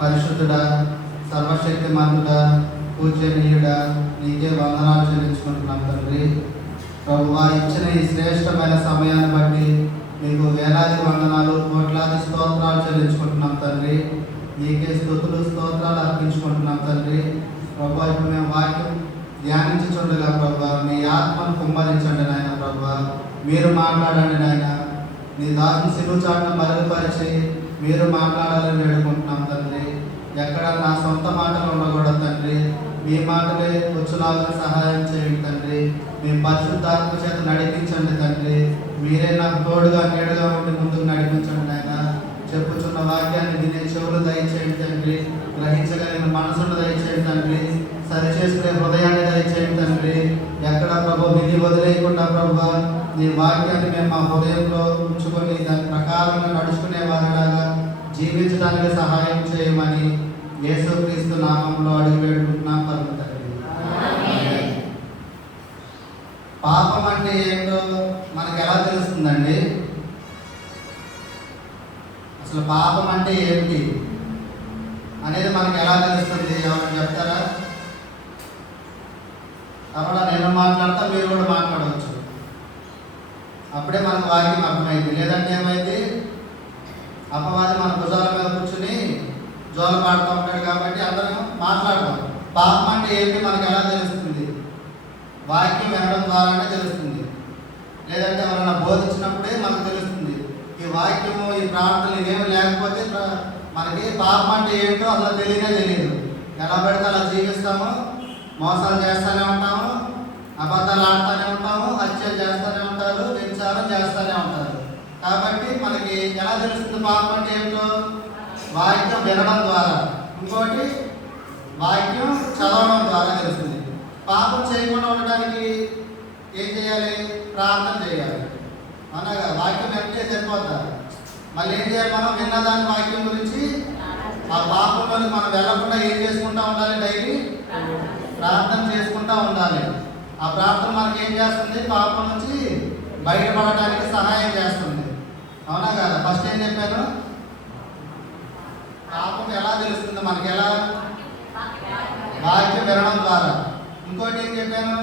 పరిశుద్ధుడా, సర్వశక్తిమంతుడా, పూజనీయుడా, నీకే వందనాలు చెల్లించుకుంటున్నాం తండ్రి. ప్రభువా, ఇచ్చిన ఈ శ్రేష్టమైన సమయాన్ని బట్టి మీకు వేలాది వందనాలు, కోట్లాది స్తోత్రాలు చెల్లించుకుంటున్నాం తండ్రి. నీకే స్తుతులు స్తోత్రాలు అర్పించుకుంటున్నాం తండ్రి. ప్రభువా, ఇప్పుడు మేము వాక్యం ధ్యానించుచుండగా ప్రభువా, మీ ఆత్మను కుమ్మరించండి నాయన. ప్రభువా, మీరు మాట్లాడండి నాయన. నీ దాసుని సిలువ చాటును మరుగుపరిచి మీరు మాట్లాడాలని వేడుకుంటున్నాం తండ్రి. ఎక్కడ నా సొంత మాటలు ఉండకూడదు తండ్రి, మీ మాటలే వచ్చులాగా సహాయం చేయండి తండ్రి. మీ పరిశుద్ధాత్మ చేత నడిపించండి తండ్రి. మీరే నాకు తోడుగా నీడగా ఉండి ముందుకు నడిపించండి నాయన. చెప్పుచున్న వాక్యాన్ని వినే చెవులు దయచేయండి తండ్రి. గ్రహించగలిగిన మనసును దయచేయండి తండ్రి. సరిచేసుకునే హృదయాన్ని దయచేయండి తండ్రి. ఎక్కడ ప్రభు విధి వదిలేయకుండా ప్రభు నీ వాక్యాన్ని మేము మా హృదయంలో ఉంచుకొని దాని ప్రకారంగా నడుచుకునే వారిలాగా జీవించడానికి సహాయం చేయమని యేసుక్రీస్తు నామంలో అడిగి వేడుకుంటున్నాం పరమ తండ్రి. పాపం అంటే ఏంటో మనకు ఎలా తెలుస్తుందండి? అసలు పాపం అంటే ఏంటి అనేది మనకు ఎలా తెలుస్తుంది? ఎవరైనా చెప్తారా? అప్పుడు నేను మాట్లాడతా, మీరు కూడా మాట్లాడవచ్చు. అప్పుడే మనకు వాక్యం అర్థమైంది. లేదంటే ఏమైంది? అపవాది మన భుజాల మీద కూర్చుని జోల పాడుతూ ఉంటాడు కాబట్టి అందరం మాట్లాడతాం. పాపం అంటే ఏంటి మనకు ఎలా తెలుస్తుంది? వాక్యం వినడం ద్వారానే తెలుస్తుంది. లేదంటే ఎవరైనా బోధించినప్పుడే మనకు తెలుస్తుంది. ఈ వాక్యము, ఈ ప్రార్థనలు ఇవేమి లేకపోతే మనకి పాపం అంటే ఏంటో అసలు తెలియదు. ఎలా పెడితే అలా జీవిస్తాము, మోసాలు చేస్తూనే ఉంటాము, అబద్ధాలు ఆడుతూనే ఉంటాము, హత్యలు చేస్తూనే ఉంటారు, వ్యభిచారం చేస్తూనే ఉంటారు. కాబట్టి మనకి ఎలా తెలుస్తుంది పాపం అంటే ఏంటో? వాక్యం వినడం ద్వారా, ఇంకోటి వాక్యం చదవడం ద్వారా తెలుస్తుంది. పాపం చేయకుండా ఉండడానికి ఏం చేయాలి? ప్రార్థన చేయాలి. అనగా వాక్యం వింటే సరిపోద్దా? మళ్ళీ ఏం చేయాలి? మనం విన్నదాని వాక్యం గురించి ఆ పాపంలోని మనం వెళ్ళకుండా ఏం చేసుకుంటూ ఉండాలి? డైలీ ప్రార్థన చేసుకుంటూ ఉండాలి. ఆ ప్రార్థన మనకి ఏం చేస్తుంది? పాపం నుంచి బయటపడటానికి సహాయం చేస్తుంది. అవునా కదా? ఫస్ట్ ఏం చెప్పాను? పాపం ఎలా తెలుస్తుంది మనకి? ఎలా? వాక్యం వినడం ద్వారా. ఇంకోటి ఏం చెప్పాను?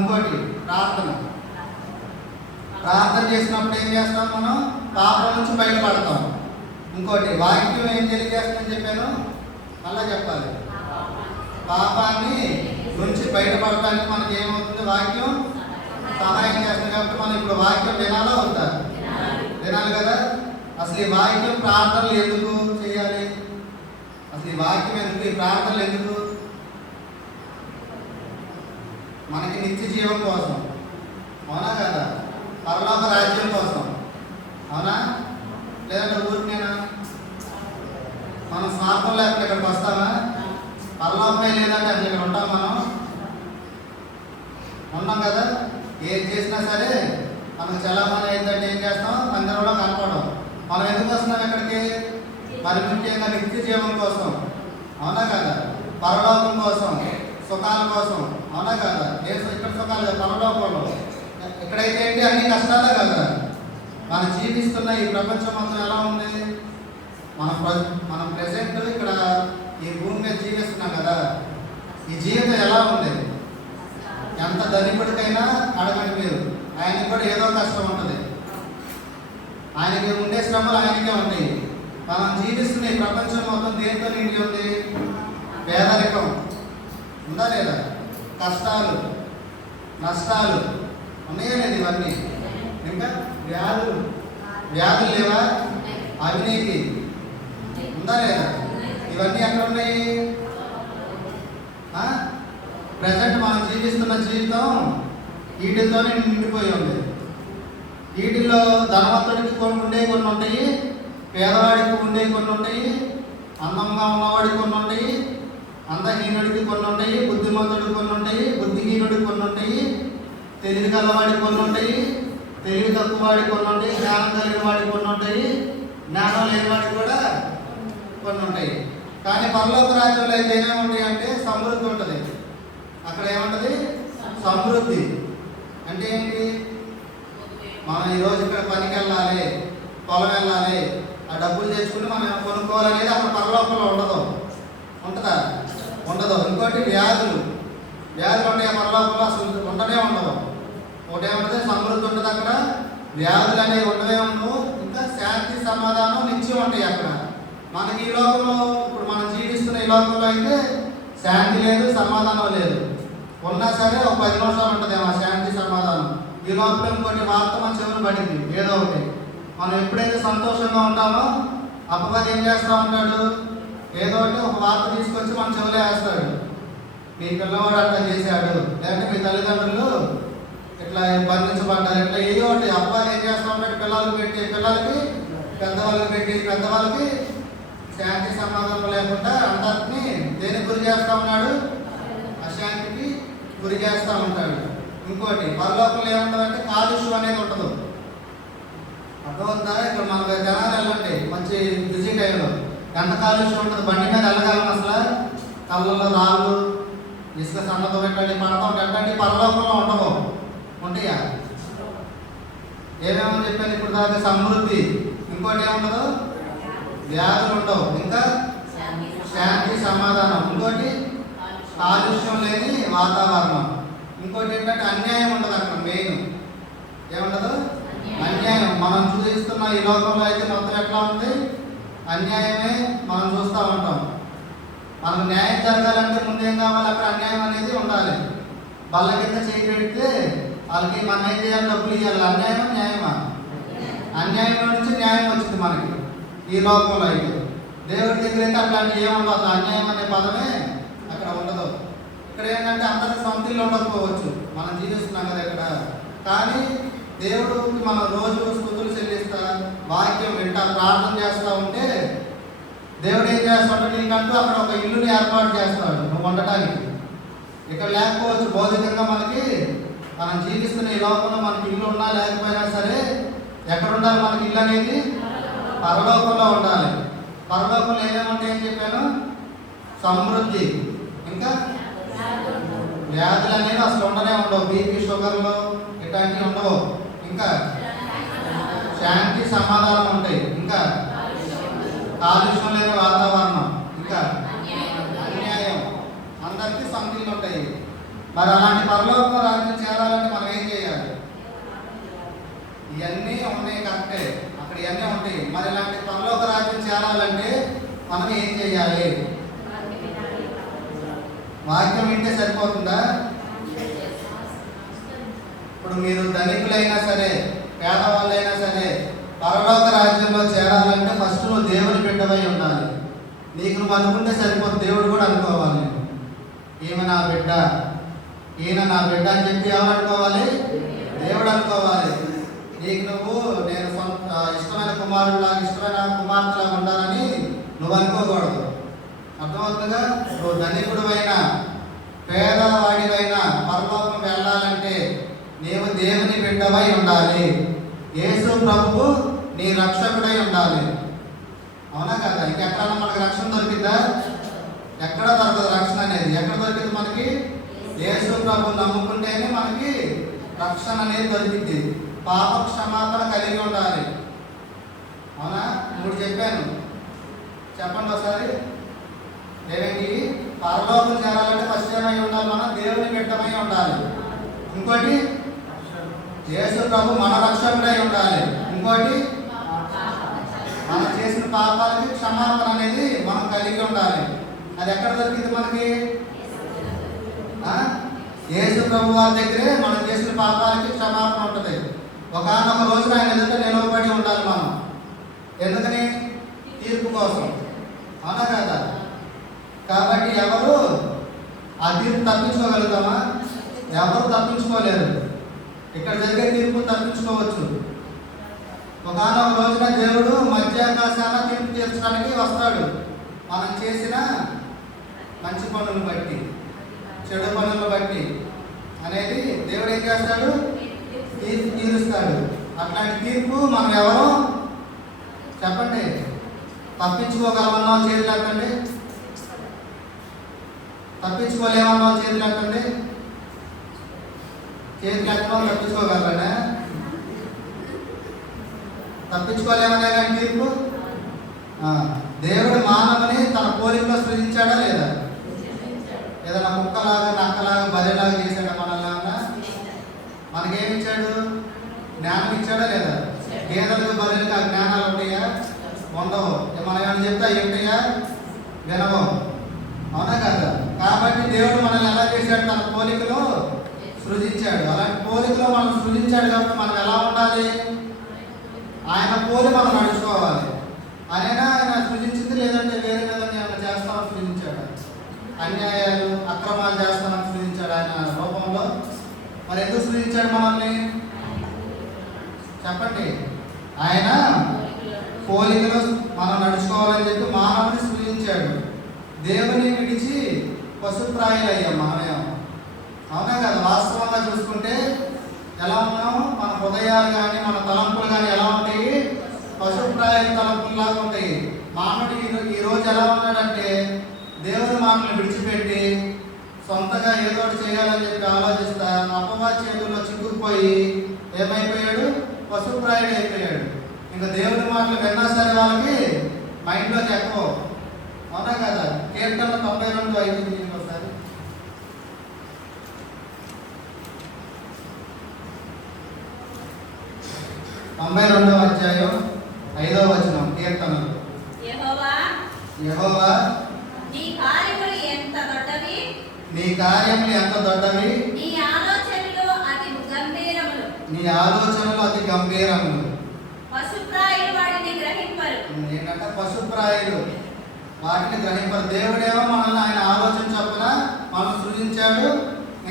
ఇంకోటి ప్రార్థన. ప్రార్థన చేసినప్పుడు ఏం చేస్తాం? మనం పాపం నుంచి బయటపడతాం. ఇంకోటి వాక్యం ఏం తెలియజేస్తుందని చెప్పాను, మళ్ళా చెప్పాలి. పాపాన్ని నుంచి బయటపడటానికి మనకి ఏమవుతుంది? వాక్యం సహాయం చేస్తుంది. కాబట్టి మనం ఇప్పుడు వాక్యం వినాలా వద్దా? వినాలి కదా. అసలు ఈ వాక్యం ప్రార్థనలు ఎందుకు చేయాలి? అసలు ఈ వాక్యం ఎందుకు, ఈ ప్రార్థనలు ఎందుకు? మనకి నిత్య జీవం కోసం. అవునా కదా? పరలోక రాజ్యం కోసం. అవునా? లేదంటే ఊరికేనా? మనం స్వార్థం లేకుండా ఇక్కడికి వస్తామా? పరలోకమే లేదంటే అసలు ఇక్కడ ఉంటాం? మనం ఉన్నాం కదా. ఏం చేసినా సరే మనకు చలామణి ఏంటంటే ఏం చేస్తాం? మందిరంలో కనపడం. మనం ఎందుకు వస్తున్నాం ఇక్కడికి? మరి ముఖ్యంగా నిత్య జీవం కోసం. అవునా కదా? పరలోకం కోసం, సుఖాల కోసం. అవునా కదా? ఇక్కడ సుఖాలు పరలోకంలో. ఇక్కడైతే ఏంటి? అన్ని కష్టాలే కదా. మనం జీవిస్తున్న ఈ ప్రపంచం మొత్తం ఎలా ఉంది? మనం ప్రెసెంట్ ఇక్కడ ఈ భూమి మీద జీవిస్తున్నాం కదా. ఈ జీవితం ఎలా ఉంది? ఎంత ధనికుడికైనా అడగండి మీరు, ఆయనకి కూడా ఏదో కష్టం ఉంటుంది. ఆయనకి ఉండే శ్రమలు ఆయనకే ఉంటాయి. మనం జీవిస్తున్న ఈ ప్రపంచం మొత్తం దేంతో నిండి ఉంది? పేదరికం ఉందా లేదా? కష్టాలు, నష్టాలు ఉన్నాయా లేదు? ఇవన్నీ ఇంకా వ్యాధులు లేవా? అవినీతి ఉందా లేదా? ఇవన్నీ ఎక్కడ ఉన్నాయి? ప్రజెంట్ మనం జీవిస్తున్న జీవితం వీటితోనే నిండిపోయి ఉంది. వీటిల్లో ధనవంతుడికి ఉండే కొన్ని ఉంటాయి, పేదవాడికి ఉండే కొన్ని ఉంటాయి, అందంగా ఉన్నవాడికి కొన్ని ఉంటాయి, అందహీనుడికి కొన్ని ఉంటాయి, బుద్ధిమంతుడికి కొన్ని ఉంటాయి, బుద్ధిహీనుడికి కొన్ని ఉంటాయి, తెలివి గలవాడికి కొన్ని ఉంటాయి, తెలివి తక్కువ వాడికి కొన్ని ఉంటాయి, జ్ఞానం కలిగిన వాడికి కొన్ని ఉంటాయి, జ్ఞానం లేని వాడికి కూడా కొన్ని ఉంటాయి. కానీ పరలోక రాజ్యంలో అయితే ఏమేమి అంటే సమృద్ధి ఉంటుంది. అక్కడ ఏముంటుంది? సమృద్ధి అంటే ఏంటి? మనం ఈరోజు ఇక్కడ పనికి వెళ్ళాలి, పొలం వెళ్ళాలి, డబ్బులు తెచ్చుకుని మనం కొనుక్కోవాలనేది అక్కడ పరలోకంలో ఉండదు. ఉంటుందా? ఉండదు. ఇంకోటి వ్యాధులు ఉంటాయి పరలోకంలో, అసలు ఉండనే ఉండవు. ఒకటేముంటుంది, సమృద్ధి ఉంటుంది అక్కడ, వ్యాధులు అనేవి ఉండవే ఉండవు. ఇంకా శాంతి సమాధానం నిత్యం ఉంటాయి అక్కడ. మనకి ఈ లోకంలో, ఇప్పుడు మనం జీవిస్తున్న ఈ లోకంలో అయితే శాంతి లేదు, సమాధానం లేదు. ఉన్నా సరే ఒక 10 నిమిషాలు ఉంటుంది ఆ శాంతి సమాధానం. ఈ లోపల ఇంకోటి వార్త మన చెవులు పడింది ఏదో ఒకటి. మనం ఎప్పుడైతే సంతోషంగా ఉంటామో అపవాది ఏం చేస్తూ ఉంటాడు, ఏదో ఒకటి ఒక వార్త తీసుకొచ్చి మన చెవులే వేస్తాడు. మీ పిల్లవాడు అట్లా చేశాడు, లేకపోతే మీ తల్లిదండ్రులు ఇట్లా బంధించబడ్డారు, ఇట్లా ఏదో ఒకటి అపవాది ఏం చేస్తూ ఉంటాడు, పిల్లలకి పెద్దవాళ్ళకి శాంతి సమాధానం లేకుండా అందరినీ దేనికి గురి చేస్తూ ఉన్నాడు, అశాంతికి గురి చేస్తూ ఉంటాడు. ఇంకోటి పరలోకంలో ఏముంటుందంటే కాలుష్యం అనేది ఉండదు. అర్థమవుతుందా? ఇక్కడ మనకు జనాలు వెళ్ళండి మంచి బిజీ టైంలో ఎంత కాలుష్యం ఉంటుంది, బండి మీద వెళ్ళగలం అసలు, కళ్ళల్లో రాళ్ళు ఇసుక సన్నతో పెట్టండి పడతా ఉంటాయి. పరలోకంలో ఉండవు, ఉంటాయా? ఏమేమని చెప్పాను ఇప్పుడు దాకా, సమృద్ధి, ఇంకోటి ఏముండదు, వ్యాధులు ఉండవు, ఇంకా శాంతి సమాధానం, ఇంకోటి కాలుష్యం లేని వాతావరణం, ఇంకోటి ఏంటంటే అన్యాయం ఉండదు అక్కడ. మెయిన్ ఏముండదు, అన్యాయం. మనం చూపిస్తున్న ఈ లోకంలో అయితే మొత్తం ఎట్లా ఉంది, అన్యాయమే మనం చూస్తూ ఉంటాం. మనకు న్యాయం జరగాలంటే ముందేం కావాలి, అక్కడ అన్యాయం అనేది ఉండాలి. బల్ల కింద చేయి పెడితే వాళ్ళకి మనం ఏం చేయాలి, డబ్బులు ఇవ్వాలి. అన్యాయమా న్యాయమా? అన్యాయం నుంచి న్యాయం వచ్చింది మనకి ఈ లోకంలో అయితే. దేవుడి దగ్గర అయితే అట్లాంటి ఏముండదు, అసలు అన్యాయం అనే పదమే అక్కడ ఉండదు. ఇక్కడ ఏంటంటే అందరికి సొంత ఇల్లు ఉండకపోవచ్చు, మనం జీవిస్తున్నాం కదా ఇక్కడ. కానీ దేవుడికి మనం రోజు స్తుతులు చెల్లిస్తా, వాక్యం వింటా, ప్రార్థన చేస్తూ ఉంటే దేవుడు ఏం చేస్తాడు, నీకంటూ అక్కడ ఒక ఇల్లుని ఏర్పాటు చేస్తాడు నువ్వు ఉండటానికి. ఇక్కడ లేకపోవచ్చు భౌతికంగా మనకి, మనం జీవిస్తున్న ఈ లోకంలో మనకి ఇల్లు ఉన్నా లేకపోయినా సరే ఎక్కడ ఉండాలి మనకి ఇల్లు అనేది, పరలోకంలో ఉండాలి. పరలోకంలో ఏమేమంటే ఏం చెప్పాను, సమృద్ధి, ఇంకా వ్యాధులు అనేవి అసలు ఉండనే ఉండవు, బీపీ షుగర్లు ఇట్లాంటివి ఉండవు, ఇంకా శాంతి సమాధానం ఉంటాయి, ఇంకా కాలుష్యం లేని వాతావరణం, ఇంకా అన్యాయం, అందరికీ సంఖ్యలు ఉంటాయి. మరి అలాంటి పరలోక రాజ్యం చేరాలంటే మనం ఏం చేయాలి? ఇవన్నీ ఉన్నాయి కరెక్టే, అక్కడ ఇవన్నీ ఉంటాయి. మరి ఇలాంటి పరలోక రాజ్యం చేరాలంటే మనం ఏం చేయాలి? వాక్యం వింటే సరిపోతుందా? ఇప్పుడు మీరు ధనికులైనా సరే పేదవాళ్ళైనా సరే పరలోక రాజ్యంలో చేరాలంటే ఫస్ట్ నువ్వు దేవుని బిడ్డవై ఉండాలి. నీకు నువ్వు అనుకుంటే సరిపోతుంది, దేవుడు కూడా అనుకోవాలి. ఈమె నా బిడ్డ, ఈయన నా బిడ్డ అని చెప్పి ఎవరు అనుకోవాలి? దేవుడు అనుకోవాలి. నీకు నువ్వు నేను ఇష్టమైన కుమారుడులాగా ఇష్టమైన కుమార్తెలాగా ఉండాలని నువ్వు అనుకోకూడదు. అర్థమవుతుందిగా? నువ్వు ధనికుడువైనా పేదవాడివైనా పరలోకం వెళ్ళాలంటే నీవు దేవుని బిడ్డవై ఉండాలి. యేసు ప్రభువు నీ రక్షకుడై ఉండాలి. అవునా కదా? ఇంకెక్కడన్నా మనకు రక్షణ దొరికిందా? ఎక్కడ దొరకదు రక్షణ అనేది. ఎక్కడ దొరికింది మనకి? యేసు ప్రభువు నమ్ముకుంటేనే మనకి రక్షణ అనేది దొరికింది. పాప క్షమాపణ కలిగి ఉండాలి. అవునా? ఇప్పుడు చెప్పాను, చెప్పండి ఒకసారి. దేవునికి పరలోకం చేరాలంటే ఫస్ట్ ఏమై ఉండాలి? మనం దేవుని బిడ్డమై ఉండాలి. ఇంకోటి యేసు ప్రభు మన రక్షకుడై ఉండాలి. ఇంకోటి మనం చేసిన పాపాలకి క్షమాపణ అనేది మనం కలిగి ఉండాలి. అది ఎక్కడ దొరికింది మనకి? యేసు ప్రభు వారి దగ్గరే మనం చేసిన పాపాలకి క్షమాపణ ఉంటుంది. ఒకనొక రోజున ఆయన ఎదుట నిలవబడి ఉండాలి మనం. ఎందుకని? తీర్పు కోసం. అవునా కదా? కాబట్టి ఎవరు ఆ తీర్పు తప్పించుకోగలుగుతామా? ఎవరు తప్పించుకోలేరు. ఇక్కడ జరిగే తీర్పు తప్పించుకోవచ్చు. ఒకనొక రోజున దేవుడు మధ్యాకాశాన తీర్పు తీర్చడానికి వస్తాడు. మనం చేసిన మంచి పనులను బట్టి చెడు పనులను బట్టి అనేది దేవుడు ఏం చేస్తాడు? తీర్పు తీరుస్తాడు. అట్లాంటి తీర్పు మనం ఎవరో చెప్పండి, తప్పించుకోగలమన్నా చేతులు ఎత్తండి, తప్పించుకోలేమన్నా చేతులు ఎత్తండి. చేతులు ఎత్తడం తప్పించుకోగలరా? తప్పించుకోలేమనే కానీ తీర్పు దేవుడు మానవుని తన పోలికలో సృజించాడా లేదా? ఏదైనా కుక్కలాగా నక్కలాగా బర్రెలాగా చేశాడా మనల్ని? మనకేమిచ్చాడు? జ్ఞానం ఇచ్చాడా లేదా? గేదెలకు బర్రెలకు ఆ జ్ఞానాలు ఉంటాయా? ఉండవు. మనం ఏమైనా చెప్తా ఏంటయ్యా వినవు. అవునా కదా? కాబట్టి దేవుడు మనల్ని ఎలా చేశాడు? తన పోలికలో సృజించాడు. అలాంటి పోలికలో మనం సృజించాడు కాబట్టి మనం ఎలా ఉండాలి? ఆయన పోలి మనం నడుచుకోవాలి. ఆయన సృజించింది, లేదంటే వేరే విధంగా ఏమైనా చేస్తామని సృజించాడు? అన్యాయాలు అక్రమాలు చేస్తామని సృజించాడు ఆయన రూపంలో. మరి ఎందుకు సృజించాడు మనల్ని చెప్పండి? ఆయన పోలికలో మనం నడుచుకోవాలని చెప్పి మానవుని సృజించాడు. దేవుని విడిచి పశుప్రాయులు అయ్యాం మనమేమో. అవునా కదా? వాస్తవంగా చూసుకుంటే ఎలా ఉన్నాము? మన హృదయాలు కానీ మన తలంపులు కానీ ఎలా ఉంటాయి? పశుప్రాయ తలంపుల్లాగా ఉంటాయి. మానవుడు ఈరోజు ఎలా ఉన్నాడంటే దేవుని మాటలు విడిచిపెట్టి సొంతగా ఏదో ఒకటి చేయాలని చెప్పి ఆలోచిస్తా అపవాది చేతుల్లో చిక్కుకుపోయి ఏమైపోయాడు? పశుప్రాయుడు అయిపోయాడు. ఇంకా దేవుని మాటలు విన్నా సరే వాళ్ళకి మైండ్లోకి ఎక్కువ. అవునా కదా? కీర్తన 92:5 ఒకసారి. 92వ అధ్యాయం 5వ వచనం కీర్తనలు. యెహోవా నీ కార్యములు ఎంత దొడ్డవి, నీ కార్యములు ఎంత దొడ్డవి, నీ ఆలోచనలు అతి గంభీరములు, నీ ఆలోచనలు అతి గంభీరములు. పశుప్రాయులు వాటిని గ్రహింపరు. ఏంటంటే పశుప్రాయులు వాటిని గ్రహింపరు. దేవుడేమో మనల్ని ఆయన ఆలోచన చొప్పున మనం సృజించాడు.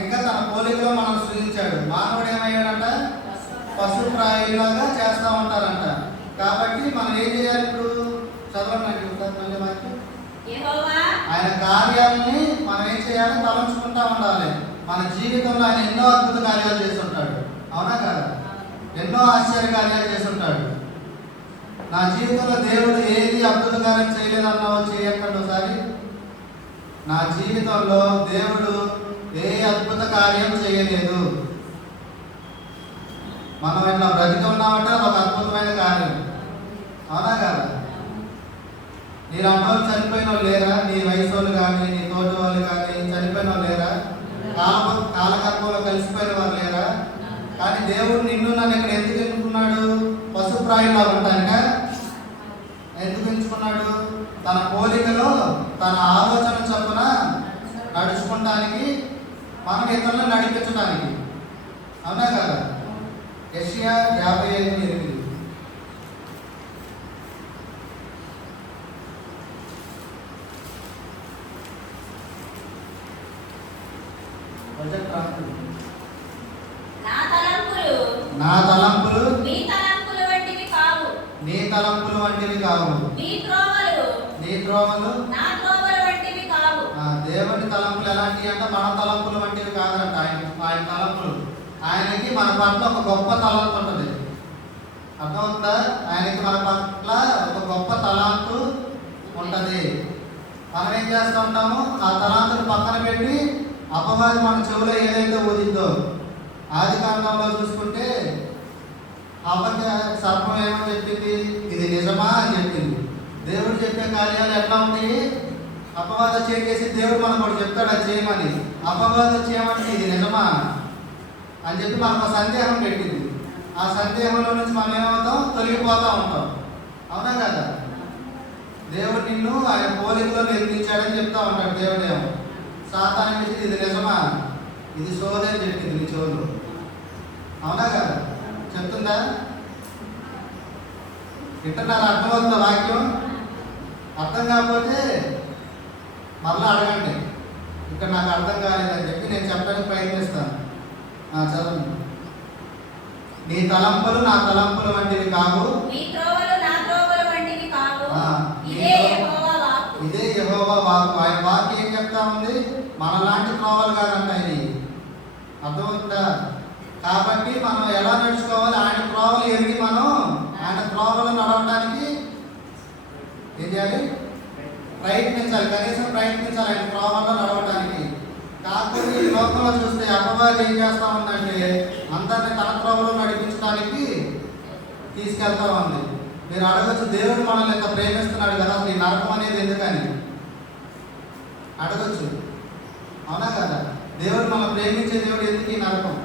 ఇంకా తన పోలికలో మనం సృజించాడు. మానవుడు ఏమయ్యాడంట? పశుప్రాయులాగా చేస్తూ ఉంటారంట. కాబట్టి మనం ఏం చేయాలి? ఇప్పుడు చదవండి మళ్ళీ మనకి. ఆయన కార్యాలని మనం ఏం చేయాలి? తలంచుకుంటా ఉండాలి. మన జీవితంలో ఆయన ఎన్నో అద్భుత కార్యాలు చేస్తుంటాడు. అవునా కదా? ఎన్నో ఆశ్చర్య కార్యాలు చేస్తుంటాడు. నా జీవితంలో దేవుడు ఏది అద్భుత కార్యం చేయలేదన్నావో చేయకండి ఒకసారి. నా జీవితంలో దేవుడు ఏ అద్భుత కార్యం చేయలేదు. మనం ఇట్లా బ్రతికి ఉన్నామంటే ఒక అద్భుతమైన కార్యం. అవునా కదా? నీలాంటి వాళ్ళు చనిపోయిన వాళ్ళు లేరా? నీ వయసు వాళ్ళు కానీ నీ తోటి వాళ్ళు కానీ చనిపోయిన వాళ్ళు లేరా? కాలగర్భంలో కలిసిపోయిన వాళ్ళు లేరా? కానీ దేవుడు నిన్ను నన్ను ఇక్కడ ఎందుకు ఎన్నుకున్నాడు? పశుప్రాయులా ఉంటానుక ఎందుకు ఎంచుకున్నాడు? తన పోలికలో తన ఆలోచన చొప్పున నడుచుకోవడానికి, మనం ఇతరులను నడిపించడానికి. అవునా కదా? యెషయా 55:8. నా తలంపులు నీ తలంపులు వంటివి కావు, నీ తలంపులు వంటివి కావు, నీ త్రోవలు నా త్రోవలు వంటివి కావు. దేవుని తలంపులు ఎలాంటివి అంటే మన తలంపులు వంటివి కాదంట. ఆయన తలంపులు, ఆయనకి మన పట్ల ఒక గొప్ప తలంపు ఉంటుంది. అర్థమవుతుందా? ఆయనకి మన పట్ల ఒక గొప్ప తలాంతు ఉంటుంది. మనం ఏం చేస్తూ ఉంటాము? ఆ తలాంతుని పక్కన పెట్టి అపవాది మన చెవులో ఏదైతే ఊదిందో, ఆది కాండంలో చూసుకుంటే అబద్ధ సర్పం ఏమని చెప్పింది? ఇది నిజమా అని చెప్పింది. దేవుడు చెప్పే కార్యాలు ఎట్లా ఉంటాయి? అపవాద చేసి దేవుడు మనకు కూడా చెప్తాడు అది చేయమని. అపవాద చేయమంటే ఇది నిజమా అని చెప్పి మనకు సందేహం పెట్టింది. ఆ సందేహంలో నుంచి మనం ఏమవుతాం? తొలగిపోతూ ఉంటాం. అవునా కదా? దేవుడు నిన్ను ఆయన పోలికలో నిర్మించాడని చెప్తా ఉంటాడు. దేవుడేమో సాతాను ఇచ్చింది ఇది నిజమా, ఇది సోదే అని చెప్పింది నీ చెవులు. అవునా కదా? చెప్తుందా? వింటున్నారా? అర్థమవుతుందా వాక్యం? అర్థం కాకపోతే మళ్ళీ అడగండి. ఇక్కడ నాకు అర్థం కాలేదని చెప్పి నేను చెప్పడానికి ప్రయత్నిస్తాను. చదవండి. నీ తలంపులు నా తలంపులు వంటివి కావు, నీ త్రోవలు నా త్రోవలు వంటివి కావు. ఇదే యెహోవా వాక్కు. ఆయన వాక్యం ఏం చెప్తా ఉంది? మనలాంటి త్రోవలు కాదంట ఇది. అర్థమవుతుందా? కాబట్టి మనం ఎలా నడుచుకోవాలి? ఆయన త్రోవలు ఎరిగి మనం ఆయన త్రోవలు నడవడానికి ఏం చేయాలి? ప్రయత్నించాలి. కనీసం ప్రయత్నించాలి ఆయన త్రోవల్లో నడవడానికి. కాకపోతే ఈ లోకంలో చూస్తే అపవాది ఏం చేస్తా ఉందంటే అందరినీ తన త్రోవలో నడిపించడానికి తీసుకెళ్తా ఉంది. మీరు అడగచ్చు, దేవుడు మనల్ని ఎంత ప్రేమిస్తున్నాడు అడగచ్చు. అవునా కదా? దేవుడు మనం ప్రేమించే దేవుడు ఎందుకు ఈ నరకం?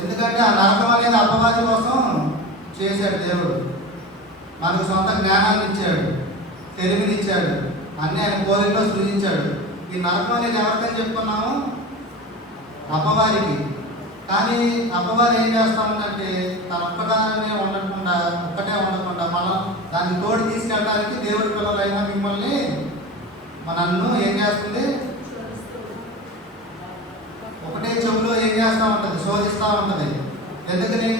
ఎందుకంటే ఆ నరకం అనేది అపవాది కోసం చేశాడు దేవుడు. మనకు సొంత జ్ఞానాన్ని ఇచ్చాడు, తెలివినిచ్చాడు, అన్నీ ఆయన పోలికలో సృజించాడు. ఈ నరకం అనేది ఎవరికని చెప్పుకున్నాము? అపవాదికి. కానీ అపవాది ఏం చేస్తా ఉందంటే తన ఒక్కటే ఉండకుండా మనం దాన్ని తోడు తీసుకెళ్ళడానికి దేవుడి పిల్లలైన మిమ్మల్ని నన్ను ఏం చేస్తుంది? ఒకటే చెవులో ఏం చేస్తూ ఉంటుంది? శోధిస్తూ ఉంటుంది. ఎందుకని?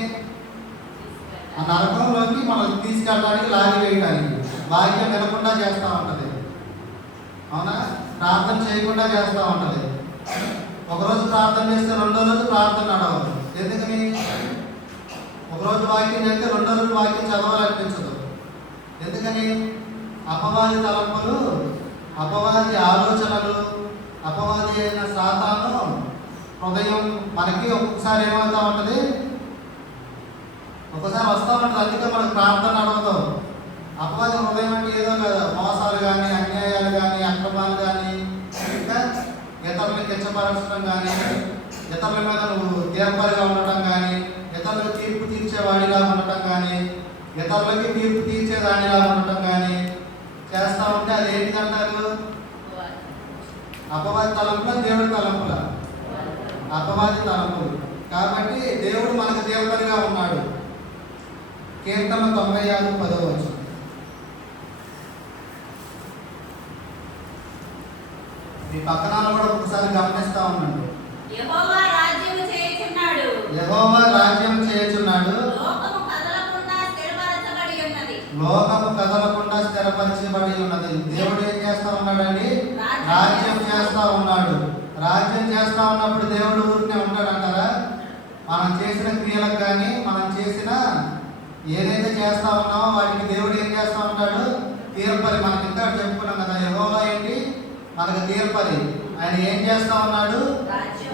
ఆ నరకంలోకి మనం తీసుకెళ్ళడానికి, లాగి వేయడానికి, వాక్యం వినకుండా చేస్తూ ఉంటుంది. అవునా? ప్రార్థన చేయకుండా చేస్తూ ఉంటుంది. ఒకరోజు ప్రార్థన చేస్తే రెండో రోజు ప్రార్థన నడవదు. ఎందుకని? ఒకరోజు వాక్యం చేస్తే రెండో రోజు వాక్యం చదవాలనిపించదు. ఎందుకని? అపవాది తలంపులు, అపవాది ఆలోచనలు, అపవాది అయిన సాతాను హృదయం మనకి ఒక్కొక్కసారి ఏమవుతూ ఉంటుంది? ఒకసారి వస్తూ ఉంటుంది. అందుకే మనకు ప్రార్థన నడవదు. అపవాది హృదయం అంటే ఏదో కదా, మోసాలు కానీ, అన్యాయాలు కానీ, అక్రమాలు కానీ, ఇంకా ఇతరులను కించపరచడం కానీ, ఇతరుల మీద నువ్వు తీర్పరిగా ఉండటం కానీ, ఇతరులకు తీర్పు తీర్చేవాడిలా ఉండటం కానీ, ఇతరులకి తీర్పు తీర్చేదానిలా ఉండటం కానీ చేస్తూ ఉంటే అది ఏంటిదంటారు? అపవాది తలంపుల, దేవుడి తలంపుల? అపవాది తలంపులు. కాబట్టి దేవుడు మనకు తీర్పరిగా ఉన్నాడు. కీర్తన 96:10. మీ పక్కన కూడా ఒకసారి గమనిస్తా ఉండండి. యెహోవా రాజ్యం చేయుచున్నాడు. యెహోవా రాజ్యం చేయుచున్నాడు. లోకము కదలకుండా స్థిరపరచబడి ఉన్నది. లోకము కదలకుండా స్థిరపరచబడి ఉన్నది. దేవుడు ఏం చేస్తా ఉన్నాడండి? రాజ్యం చేస్తా ఉన్నాడు. రాజ్యం చేస్తా ఉన్నప్పుడు దేవుడు ఊరికే ఉంటాడంటారా? మనం చేసిన క్రియలకు కానీ, మనం చేసిన ఏదైతే చేస్తా ఉన్నామో వాటికి దేవుడు ఏం చేస్తా ఉంటాడు? తీర్పరి. మనకి ఇంకా చెప్పుకున్నాం కదా, యెహోవా ఏంటి? మనకు తీర్పరి. ఆయన ఏం చేస్తా ఉన్నాడు?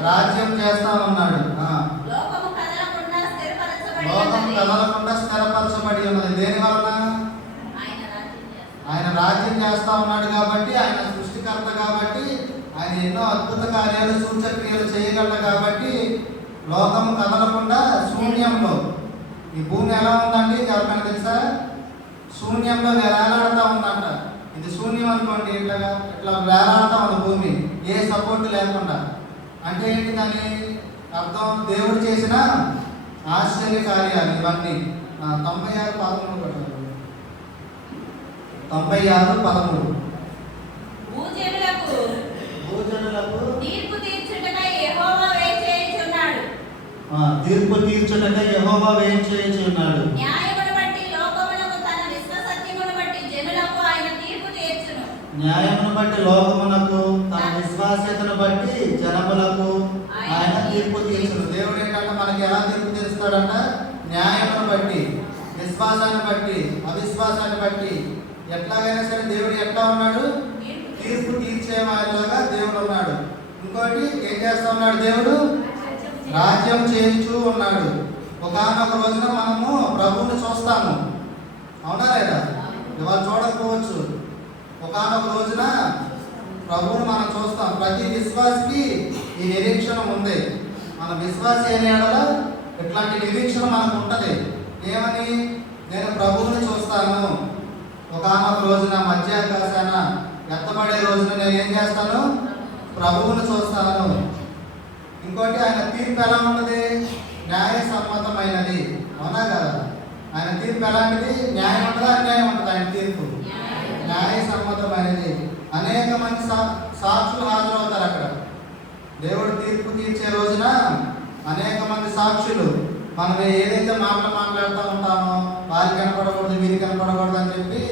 రాజ్యం చేస్తా ఉన్నాడు. లోకము కదలకుండా స్థిరపరచబడి ఉన్నది. దేని వలన? ఆయన రాజ్యం చేస్తా ఉన్నాడు కాబట్టి, ఆయన సృష్టికర్త కాబట్టి, ఆయన ఎన్నో అద్భుత కార్యాలు, సూచక్రియలు చేయగలడు కాబట్టి లోకము కదలకుండా శూన్యంలో, ఈ భూమి ఎలా ఉందండి ఎవరికైనా తెలుసా? శూన్యంలో వేలాడుతూ ఉందంట. ఇది శూన్యం అనుకోండి, ఇట్లా వేలాడుతూ ఉంది భూమి, ఏ సపోర్ట్ లేకుండా. అంటే ఏంటి దాని అర్థం? దేవుడు చేసిన ఆశ్చర్య కార్యాలు ఇవన్నీ. 96:13 96:13. భూజనులకు తీర్పు తీర్చుటకై యెహోవా వేయం చేయుచున్నాడు. న్యాయమును బట్టి లోకమునకు తన విశ్వసత్యమును బట్టి జనులకు ఆయన తీర్పు తీర్చును. న్యాయమును బట్టి లోకమునకు, తన విశ్వాస్యతను బట్టి జనములకు ఆయన తీర్పు తీర్చును. దేవుడు ఏంటంటే మనకి ఎలా తీర్పు తీరుస్తాడంట? న్యాయమును బట్టి, విశ్వాసాన్ని బట్టి, అవిశ్వాసాన్ని బట్టి. ఎట్లాగైనా సరే దేవుడు ఎట్లా ఉన్నాడు? తీర్పు తీర్చేవారిలాగా దేవుడు ఉన్నాడు. ఇంకోటి ఏం చేస్తా ఉన్నాడు? దేవుడు రాజ్యం చేయించు ఉన్నాడు. ఒకానొక రోజున మనము ప్రభువుని చూస్తాము. అవునా లేదా? ఇవాళ చూడకపోవచ్చు. ఒకానొక రోజున ప్రభువుని మనం చూస్తాం. ప్రతి విశ్వాసికి ఈ నిరీక్షణ ఉంది. మన విశ్వాసి అనే ఎడల ఇట్లాంటి నిరీక్షణ మనకు ఉంటుంది. ఏమని? నేను ప్రభువుని చూస్తాను. ఒకానొక రోజున మధ్యాకాశాన ఎత్తబడే రోజున నేను ఏం చేస్తాను? ప్రభువుని చూస్తాను. ఇంకోటి ఆయన తీర్పు ఎలా ఉన్నది? న్యాయసమ్మతమైనది. అవునా కదా? ఆయన తీర్పు ఎలాంటిది? న్యాయం ఉంటుందా, అన్యాయం ఉంటుంది? ఆయన తీర్పు న్యాయసమ్మతమైనది. అనేక మంది సాక్షులు హాజరవుతారు అక్కడ. దేవుడు తీర్పు తీర్చే రోజున అనేక మంది సాక్షులు. మనం ఏదైతే మాట్లాడుతూ ఉంటామో వారికి కనపడకూడదు, వీరికి కనపడకూడదు అని చెప్పి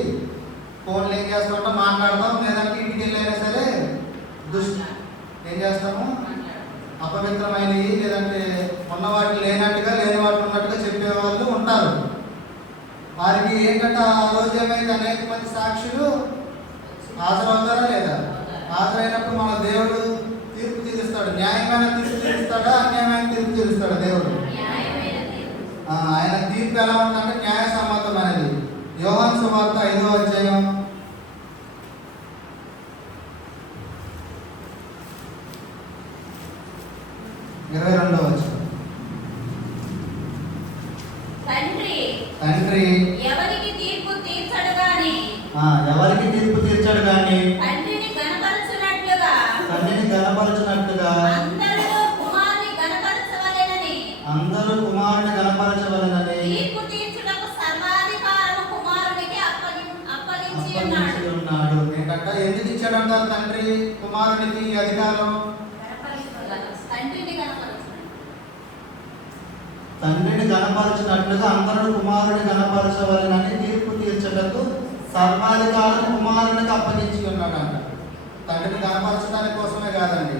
ఫోన్లు ఏం చేస్తుంటాం? మాట్లాడతాం. లేదంటే ఇంటికి వెళ్ళైనా సరే ఏం చేస్తాము? అపవిత్రమైనవి, లేదంటే ఉన్న వాటిని లేనట్టుగా, లేని వాటిని ఉన్నట్టుగా చెప్పేవాళ్ళు ఉంటారు. వారికి ఏంటంటే ఆ రోజు ఏమైతే అనేక మంది సాక్షులు హాజరవుతారా లేదా? హాజరైనప్పుడు మన దేవుడు తీర్పు తీరుస్తాడు. న్యాయమైన తీర్పు తీరుస్తాడా, అన్యాయమైన తీర్పు తీరుస్తాడా? దేవుడు ఆయన తీర్పు ఎలా ఉందంటే న్యాయసమ్మతమైనది. యోహాను సువార్త 5వ అధ్యాయం ఎవరికి తీర్పు తీర్చాడు కానీ తండ్రిని గణపరచునట్లుగా తండ్రిని గణపరచినట్టుగా అందరూ కుమారుని గణపరచవలెనని అందరూ కుమారుని గణపరచవలెనని తీర్పు తీర్చుటకు సర్వాధికారము కుమారునికి అప్పగించి ఉన్నాడు. ఏంటంట ఎందుకు ఇచ్చాడంటారు తండ్రి కుమారునికి ఈ అధికారం? తండ్రిని గణపరచినట్లుగా అందరూ కుమారుని గణపరచవలెనని తీర్పు తీర్చటకు సర్వాధికారం కుమారునికి అప్పగించి ఉన్నాడంట. తండ్రిని గణపరచడానికి కోసమే కాదండి,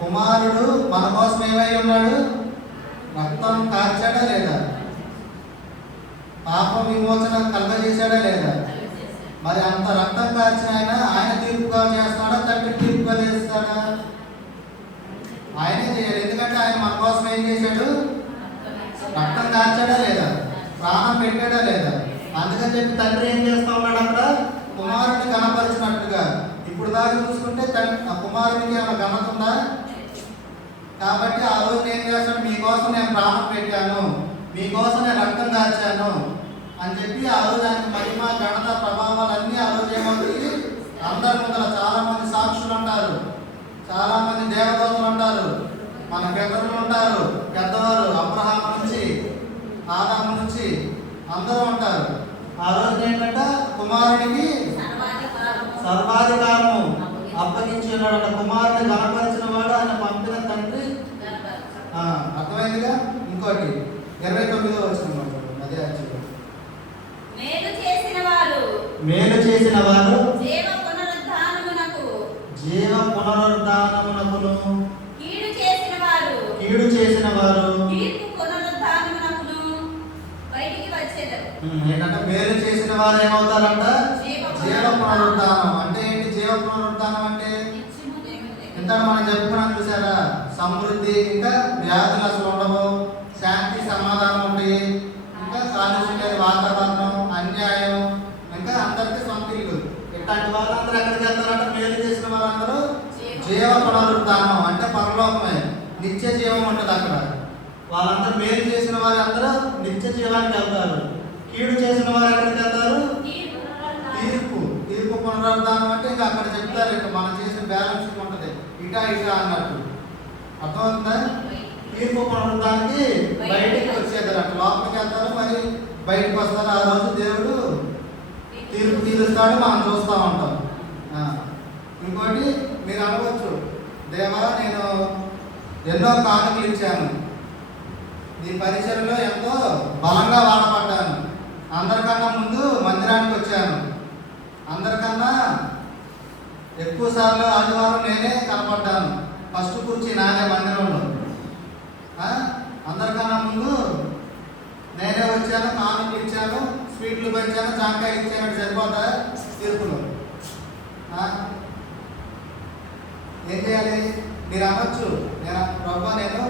కుమారుడు మన కోసం ఏమై ఉన్నాడు? రక్తం కార్చాడా లేదా? పాప విమోచన కలగజేశాడా లేదా? మరి అంత రక్తం కార్చిన ఆయన తీర్పుగా చేస్తాడా, తండ్రి తీర్పుగా చేస్తాడా? ఆయనే చేయాలి. ఎందుకంటే ఆయన మన కోసం ఏం చేశాడు? రక్తం కార్చాడా లేదా? ప్రాణం పెట్టాడా లేదా? అందుకని చెప్పి తండ్రి ఏం చేస్తా ఉన్నాడు అక్కడ? కుమారుడిని గణపరిచినట్టుగా. ఇప్పుడు దాకా చూసుకుంటే కుమారుడికి ఏమైనా ఘనత ఉందా? కాబట్టి ఆ రోజు ఏం చేస్తాడు? మీకోసం నేను ప్రాణం పెట్టాను, మీకోసం నేను రక్తం కార్చాను అని చెప్పి ఆ రోజు ఆయన మహిమ ఘనత ప్రభావాలన్నీ ఆ రోజు ఏమవుతుంది? అందరి ముందర చాలా మంది సాక్షులు ఉంటారు, చాలా మంది దేవదూతలు ఉంటారు, మన పితరులు ఉంటారు, పెద్దవారు అబ్రహాము నుంచి ఆదాము నుంచి అందరూ ఉంటారు. ఆ రోజు ఏంటంటే కుమారుడికి సర్వాధికారము అప్పగించి ఉన్నాడు. కుమారుడిని గణపరిచిన వాడు ఆయన పంపిన తండ్రి. అర్థమైందిగా? ఇంకోటి 29వ వచనం అదే మేలు చేసిన వారు జీవ పునరుద్ధానమునకును కీడు చేసిన వారు ఏంటంటే మేలు చేసిన వారు ఏమవుతారంట? జీవ పునరుద్ధానం. అంటే ఏంటి జీవ పునరుద్ధానం అంటే? ఇంత మనం చెప్పుకున్నాం చూసారా? సమృద్ధి, ఇంకా వ్యాధులు అసలు ఉండవు, శాంతి సమాధానం ఉంటాయి, ఇంకా కాలుష్యం లేని వాతావరణం, అన్యాయం, ఇంకా అందరికీ సొంత ఇల్లు. ఇట్లాంటి వాళ్ళందరూ ఎక్కడికి వెళ్తారంటే మేలు చేసిన వాళ్ళందరూ జీవ పునరుద్ధానం అంటే పరలోకమే, నిత్య జీవం ఉంటుంది అక్కడ. వాళ్ళందరూ మేలు చేసిన వారందరూ నిత్య జీవానికి వెళ్తారు. కీడు చేసిన వారు ఎక్కడికి వెళ్తారు? తీర్పు పునరుద్ధానం అంటే ఇంకా అక్కడ చెప్తారు, ఇంకా మనం చేసిన బ్యాలెన్స్ ఉంటుంది, ఇటా అన్నట్టు. అర్థమవుతుందా? తీర్పు పునరుద్ధానికి బయటికి వచ్చేదారు, అట్లా లోపలికి వెళ్తారు, మరి బయటకు వస్తారు. ఆ రోజు దేవుడు తీర్పు తీరుస్తాడు, మనం చూస్తూ ఉంటాం. ఇంకోటి మీరు అనవచ్చు, దేవా నేను ఎన్నో కానుకలు ఇచ్చాను, నీ పరిచయంలో ఎంతో బలంగా వాడపడ్డాను, అందరికన్నా ముందు మందిరానికి వచ్చాను, అందరికన్నా ఎక్కువ సార్లు ఆదివారం నేనే కనపడ్డాను, ఫస్ట్ కూర్చి నాదే మందిరంలో, అందరికన్నా ముందు నేనే వచ్చాను, కానుకలు ఇచ్చాను, స్వీట్లు పెంచాను, జాంకాయలు ఇచ్చాను. సరిపోతా తీర్పులో? ఏం చేయాలి? మీరు అనొచ్చు, నేను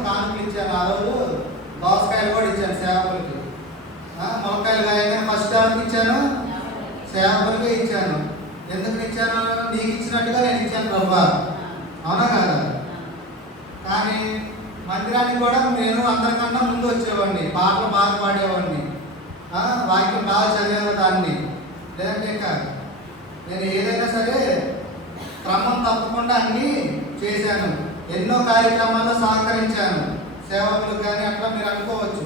కానుకలు ఇచ్చాను, ఆ రోజు దోసకాయలు కూడా ఇచ్చాను సేవకులకి, మొలకాయలు కాయగానే ఫస్ట్ ఎవరికి ఇచ్చాను? సేవకులకే ఇచ్చాను. ఎందుకు ఇచ్చాను? నీకు ఇచ్చినట్టుగా నేను ఇచ్చాను ప్రభా, అవునా కదా? కానీ మందిరానికి కూడా నేను అందరికన్నా ముందు వచ్చేవాడిని, పాటలు బాగా పాడేవాడిని, వాక్యం బాగా చదివేదాన్ని. లేదంటే ఇంకా నేను ఏదైనా సరే క్రమం తప్పకుండా అన్నీ చేశాను, ఎన్నో కార్యక్రమాల్లో సహకరించాను సేవకులకు కానీ. అట్లా మీరు అనుకోవచ్చు,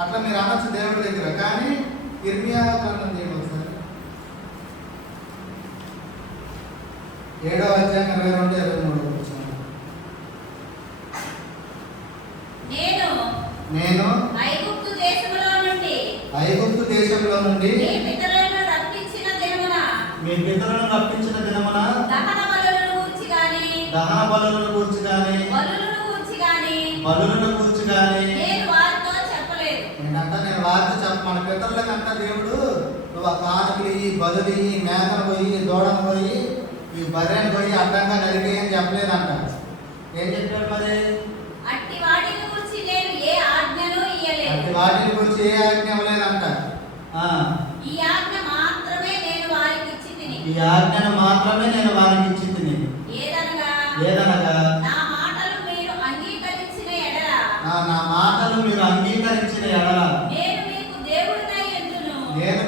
అట్లా మీరు అనొచ్చు దేవుడి దగ్గర. కానీ ఇర్మియా గ్రంథం చేయండి ఒకసారి, 7వ అధ్యాయం 22-23 వచ్చిన. నేను ఐగుప్తు దేశంలో నుండి మీ పితరులను రప్పించిన దినమున దహన బలులను గూర్చి గాని బలులను గూర్చి గాని నేను వారితో చెప్పలేదు. ఏంటంటే నేను వారితో మన పితరులకంట దేవుడు నువ్వు ఆ కానుకలు బదులు మేకను పోయి, దూడను పోయి, ఈ బర్రెను పోయి అడ్డంగా నరిగి అని చెప్పలేదంట. ఏం చెప్పాడు మరి? అట్టి వాటిని గురించి ఏ ఆజ్ఞ ఇవ్వలేదంట. ఈ ఆజ్ఞను మాత్రమే నేను వారికి ఇచ్చి తిని. ఏదనగా నా మాటలు మీరు అంగీకరించిన ఎడల నేను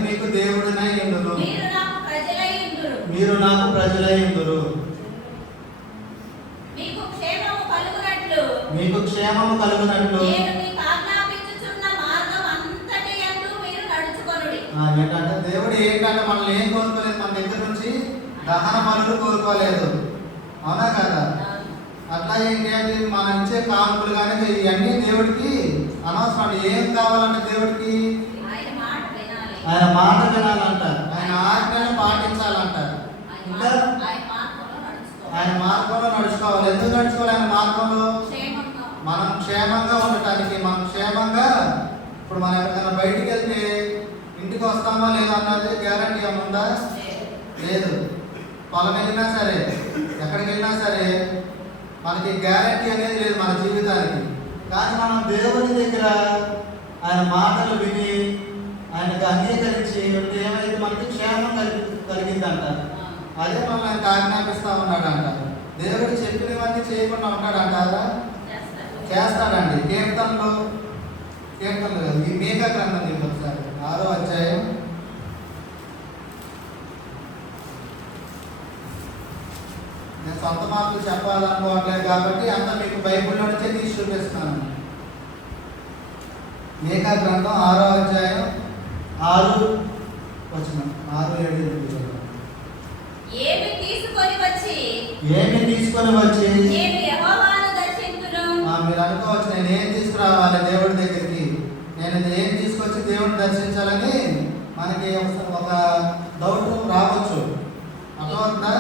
మీకు దేవుడినై ఉండును. వీరు నాకు ప్రజలై ఉందురు. మీకు క్షేమము కలుగునట్లు మీకు క్షేమము కలుగునట్లు నేను మీకు ఆజ్ఞాపించుచున్న మార్గం అంతటియందు మీరు నడుచుకొనుడి. ఏంటంటే దేవుడు ఏంటంటే మనల్ని ఏం కోరుకోలేదు, మన దగ్గర నుంచి దహన బలులు కోరుకోలేదు. అవునా కదా? అట్లా ఏంటి మనం ఇచ్చే కానుకలు కానీ ఇవన్నీ దేవుడికి అనవసరం. ఏం కావాలంటే దేవుడికి ఆయన మాట వినాలి, ఆయన మాట వినాలంటారు, ఆయన ఆజ్ఞను పాటించాలంటారు, ఇంకా ఆయన మార్గంలో నడుచుకోవాలి. ఎందుకు నడుచుకోవాలి? ఆయన మార్గంలో మనం క్షేమంగా ఉండటానికి. మనం క్షేమంగా ఇప్పుడు మనం ఎక్కడికైనా బయటికి వెళ్తే ఇంటికి వస్తామా లేదా అన్నది గ్యారంటీ ఏముందా? లేదు. పొలం వెళ్ళినా సరే, ఎక్కడికి వెళ్ళినా సరే మనకి గ్యారంటీ అనేది లేదు మన జీవితానికి. కానీ మనం దేవుని దగ్గర ఆయన మాటలు విని ఆయనకు అంగీకరించి ఉంటే ఏమైతే మనకి క్షేమం కలిగిందంట. అదే మనం ఆయనకు ఆజ్ఞాపిస్తా ఉన్నాడంట. దేవుడు చెప్పినవన్నీ చేయకుండా ఉంటాడంటారా? చేస్తాడండి. కీర్తనలు ఈ మీకా గ్రంథం మీకు ఒకసారి 6వ అధ్యాయం నేను సొంత మాటలు చెప్పాలనుకోవట్లేదు కాబట్టి అంతా మీకు బైబిల్లో నుంచే తీసి చూపిస్తున్నాను. మీకా గ్రంథం 6వ అధ్యాయం 6 వచనం 6, 7 ఏమి తీసుకొని వచ్చి నేను యెహోవాను దర్శింతును. మీరు అనుకోవచ్చు, నేను ఏం తీసుకురావాలి దేవుడి దగ్గరికి, నేను ఏం తీసుకొచ్చి దేవుడిని దర్శించాలని మనకి ఒక డౌట్ రావచ్చు. అర్థమవుతుందా?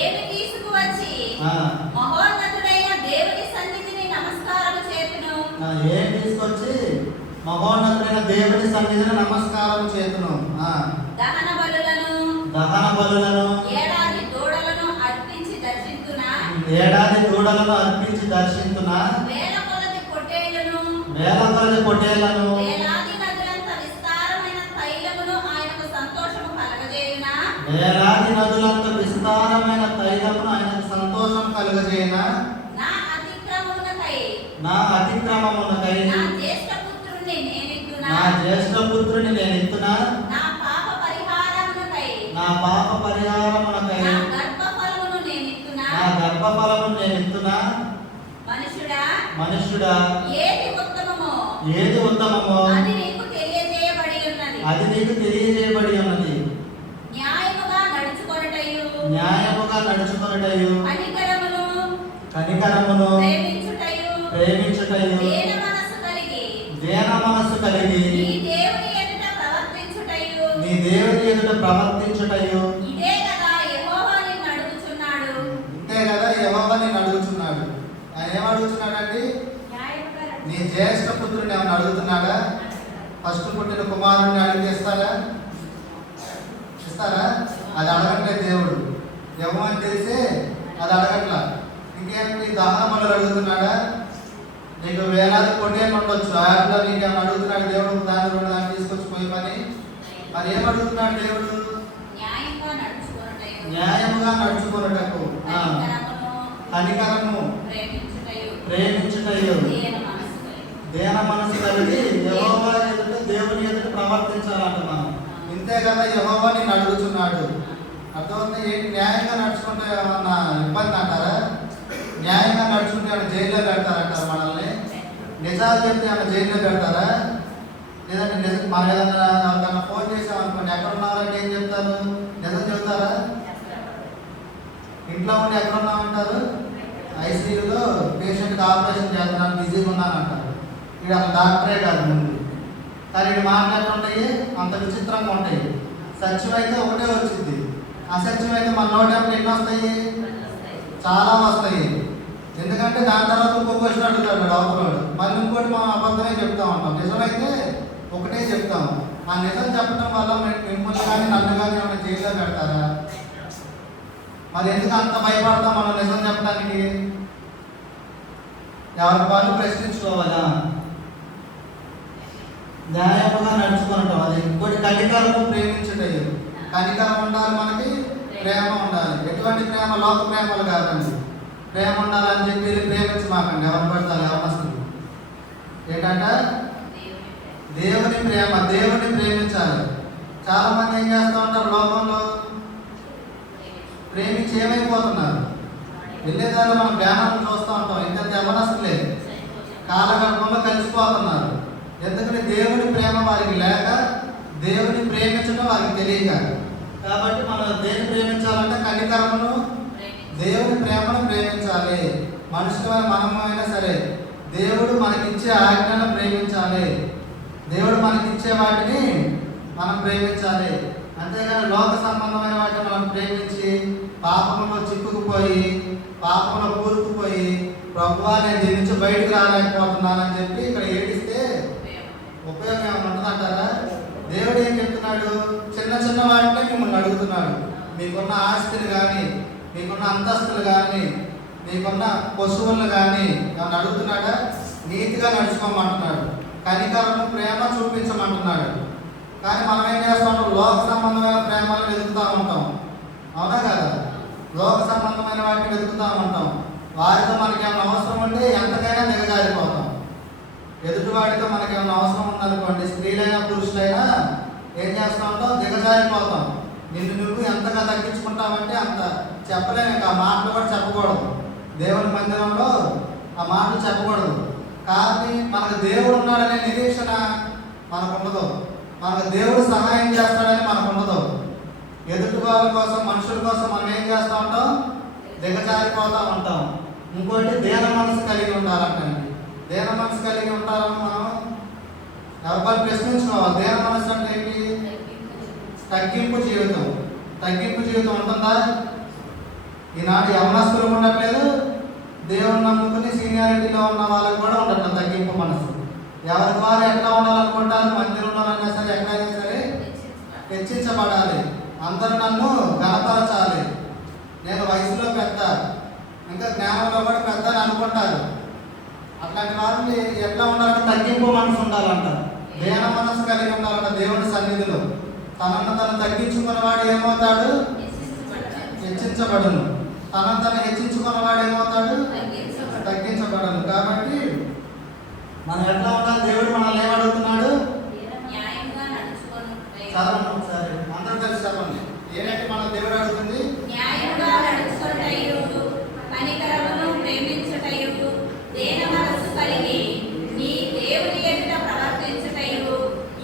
ఏమి తీసుకువచ్చి మహోన్నతుడైన దేవుని సన్నిధిని నమస్కారం చేతును. ఏం తీసుకొచ్చి మహోన్నతుడైన దేవుని సన్నిధిని నమస్కారం చేతును. దహన బలులను ఏడాది దూడలను అర్పించి దర్శింతునా. వేల కొలది పొట్టేళ్లను వేలాది నదులంత విస్తారమైన తైలమును ఆయనకు సంతోషము కలగజేయునా. నా అతిక్రమమునకై నా జ్యేష్ఠ పుత్రుని నేనిత్తునా. నా పాప పరిహారమునకై నా గర్భఫలమును నేనిత్తునా. మనుష్యుడా ఏది ఉత్తమమో అది నీకు తెలియజేయబడి ఉన్నది. న్యాయముగా నడుచుకొనుటయు కనికరమును ప్రేమించుటయు దేన మనస్సు కలిగి నీ దేవుని ఎదుట ప్రవర్తించుటయు. ఇంతే కదా యెహోవా నిన్ను అడుగుచున్నాడు. ఆయన ఏమడుగుతున్నాడండి? నీ జ్యేష్ఠ పుత్రుని ఏమైనా అడుగుతున్నాడా? ఫస్ట్ పుట్టిన కుమారుడిని అడిగి ఇస్తారా? అది అడగట్లే దేవుడు. యెహోవాని తెలిసే అది అడగట్లా. ఇంకేంటి దహన బలులు అడుగుతున్నాడా? నీకు వేలాది పొట్టేళ్ళు ఉండొచ్చు, ఆటలో నీకేమైనా అడుగుతున్నాడు దేవుడు? దాని రెండు దాన్ని తీసుకొచ్చి పోయి మరి ఏమడుగుతున్నాడు దేవుడు? న్యాయముగా నడుచుకున్నటకు, కనికరము ప్రేమించుటయు దేన మనసు కలిగి యెహోవా ఎదుట దేవుని ఎదుట ప్రవర్తించాలంట మనం. ఇంతే కదా యెహోవా నిన్ను అడుగుతున్నాడు. అర్థమవుతుంది? ఏంటి న్యాయంగా నడుచుకుంటే ఏమన్నా ఇబ్బంది అంటారా? న్యాయంగా నడుచుకుంటే ఏమైనా జైల్లో పెడతారంటారు మనల్ని? నిజాలు చెప్తే ఏమైనా జైల్లో పెడతారా? లేదంటే మనం ఏదన్నా ఫోన్ చేసామనుకోండి, ఎక్కడ ఉన్నారంటే ఏం చెప్తారు? నిజం చెప్తారా? ఇంట్లో ఉండి ఎక్కడ ఉన్నామంటారు? ఐసీయూలో పేషెంట్కి ఆపరేషన్ చేస్తున్నాను, బిజీగా ఉన్నానంటారు. ఇది అసలు డాక్టరే కాదు ముందు. కానీ ఇవి మాట్లాడుతుంటాయి, అంత విచిత్రంగా ఉంటాయి. సత్యం అయితే ఒకటే వచ్చింది, అసత్యం అయితే మన నోటేమో ఎన్ని వస్తాయి? చాలా వస్తాయి. ఎందుకంటే దాని తర్వాత ఇంకో క్వశ్చన్ అడుగుతాడు డాక్టర్వాడు, మళ్ళీ ఇంకోటి మనం అబద్ధమే చెప్తా ఉంటాం. నిజమైతే ఒకటే చెప్తాం. ఆ నిజం చెప్పడం వల్ల మిమ్మల్ని కానీ నన్ను కానీ ఏమైనా జైల్లో పెడతారా? మరి ఎందుకు అంత భయపడతాం మనం నిజం చెప్పడానికి? ఎవరి వాళ్ళు ప్రశ్నించుకోవాలా? న్యాయముగా నడుచుకుంటాం. అది ఇంకోటి కనికరము ప్రేమించుటయు. కనికరం ఉండాలి, మనకి ప్రేమ ఉండాలి. ఎటువంటి ప్రేమ? లోక ప్రేమలు కాదండి. ప్రేమ ఉండాలని చెప్పి ప్రేమించమాకండి ఎవరు పడతారు ఎవరస్తులు. ఏంటంట? దేవుని ప్రేమ. దేవుని ప్రేమించాలి. చాలా మంది ఏం చేస్తూ ఉంటారు లోకంలో? ప్రేమించి ఏమైపోతున్నారు? వెళ్ళేదాన్ని మనం బ్యానర్లు చూస్తూ ఉంటాం, ఇంత యవనస్తులే కాలగర్భంలో కలిసిపోతున్నారు. ఎందుకంటే దేవుని ప్రేమ వారికి లేక, దేవుని ప్రేమించడం వారికి తెలియక. కాబట్టి మనం దేన్ని ప్రేమించాలంటే కనికరమును, దేవుని ప్రేమను ప్రేమించాలి. మనుషులమైన మనమైనా సరే దేవుడు మనకిచ్చే ఆజ్ఞలను ప్రేమించాలి. దేవుడు మనకిచ్చే వాటిని మనం ప్రేమించాలి. అంతేగాని లోక సంబంధమైన వాటిని మనం ప్రేమించి పాపంలో చిక్కుకుపోయి, పాపంలో కూరుకుపోయి, ప్రభువా నేను దీని నుంచి బయటకు రాలేకపోతున్నానని చెప్పి ఇక్కడ ఏడిస్తే ఉపయోగం ఏమైనా ఉంటుందంటారా? దేవుడు ఏం చెప్తున్నాడు? చిన్న చిన్న వాటినే మిమ్మల్ని అడుగుతున్నాడు. మీకున్న ఆస్తులు కానీ, మీకున్న అంతస్తులు కానీ, మీకున్న పశువులను కానీ ఏమన్నా అడుగుతున్నాడా? నీతిగా నడుచుకోమంటున్నాడు, కనికరము ప్రేమ చూపించమంటున్నాడు. కానీ మనం ఏం చేస్తాం? లోక సంబంధమైన ప్రేమలను వెతుకుతూ ఉంటాం. అవునా కదా? లోక సంబంధమైన వాటిని వెతుకుతూ ఉంటాం. వారితో మనకి ఏమైనా అవసరం ఉంటే ఎంతకైనా దిగజారిపోతాం. ఎదుటివాడితో మనకి ఏమైనా అవసరం ఉందనుకోండి, స్త్రీలైనా పురుషులైనా ఏం చేస్తూ ఉంటాం? దిగజారిపోతాం. నిన్ను నువ్వు ఎంతగా తగ్గించుకుంటావంటే అంత చెప్పలేము. ఆ మాటలు కూడా చెప్పకూడదు. దేవుని మందిరంలో ఆ మాటలు చెప్పకూడదు. కానీ మనకు దేవుడు ఉన్నాడనే నిరీక్షణ మనకు ఉండదు. మనకు దేవుడు సహాయం చేస్తాడని మనకు ఉండదు. ఎదుటి వాళ్ళ కోసం, మనుషుల కోసం మనం ఏం చేస్తూ ఉంటాం? దిగజారిపోతూ ఉంటాం. ఇంకోటి దీన మనసు కలిగి ఉండాలంటండి. దీన మనసు కలిగి ఉంటారని మనం ఎవరు ప్రశ్నించుకోవాలి. దీన మనసు అంటే ఏంటి? తగ్గింపు జీవితం. తగ్గింపు జీవితం ఉంటుందా? ఈనాడు యవనస్తులు ఉండట్లేదు, దేవుని నమ్ముకుని సీనియారిటీలో ఉన్న వాళ్ళకి కూడా ఉండట్లేదు తగ్గింపు మనసు. ఎవరికి వారు ఎట్లా ఉండాలనుకుంటారు? మందిరంలో అయినా సరే, ఎక్కడైనా సరే హెచ్చించబడాలి. అందరూ నన్ను గణపరచాలి. నేను వయసులో పెద్ద, ఇంకా జ్ఞానంలో కూడా పెద్ద అని అనుకుంటారు. అట్లాంటి వారిని ఎట్లా ఉండాలంటే తగ్గింపు మనసు ఉండాలంట. దీన మనసు కలిగి ఉండాలంట. దేవుని సన్నిధిలో తనను తను తగ్గించుకున్నవాడు ఏమవుతాడు? హెచ్చించబడును. తనను తను హెచ్చించుకున్నవాడు ఏమవుతాడు? తగ్గించబడను. కాబట్టి మనం ఎట్లా ఉండాలి? దేవుడు మనల్ని ఏమడుగుతున్నాడు? చదవండి ఒకసారి, అందరూ కలిసి చెప్పండి. ఏంటంటే మన దేవుడు అడుగుతుంది? న్యాయంగా నడుచుకొనుటయు, కనికరమును ప్రేమించుటయు, దీన మనస్సు కలిగి నీ దేవుని ఎదుట ప్రవర్తించుటయు,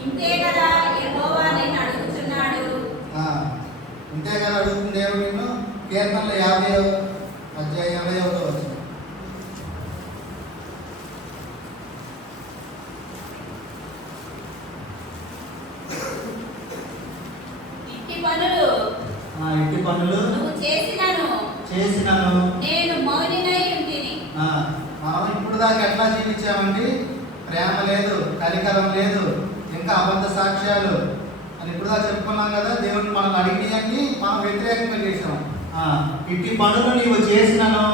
ఇంతే కదా యెహోవా నిన్ను అడుగుచున్నాడు. ఇంతే కదా అడుగుతుంది దేవుడు నిన్ను. కీర్తనలు 50వ అధ్యాయం 20వ వచనం. ఇట్టి పనులు నువ్వు చేసినను నేను మౌనినై ఉంటిని. మనం ఇప్పుడు దాకా ఎట్లా జీవించామండి? ప్రేమ లేదు, కనికరం లేదు, ఇంకా అబద్ధ సాక్ష్యాలు అని ఇప్పుడు దాకా చెప్పుకున్నాం కదా. దేవుడు మనల్ని అడిగినవన్నీ మనం వ్యతిరేకంగా చేసాం. ఇట్టి పనులు నీవు చేసినను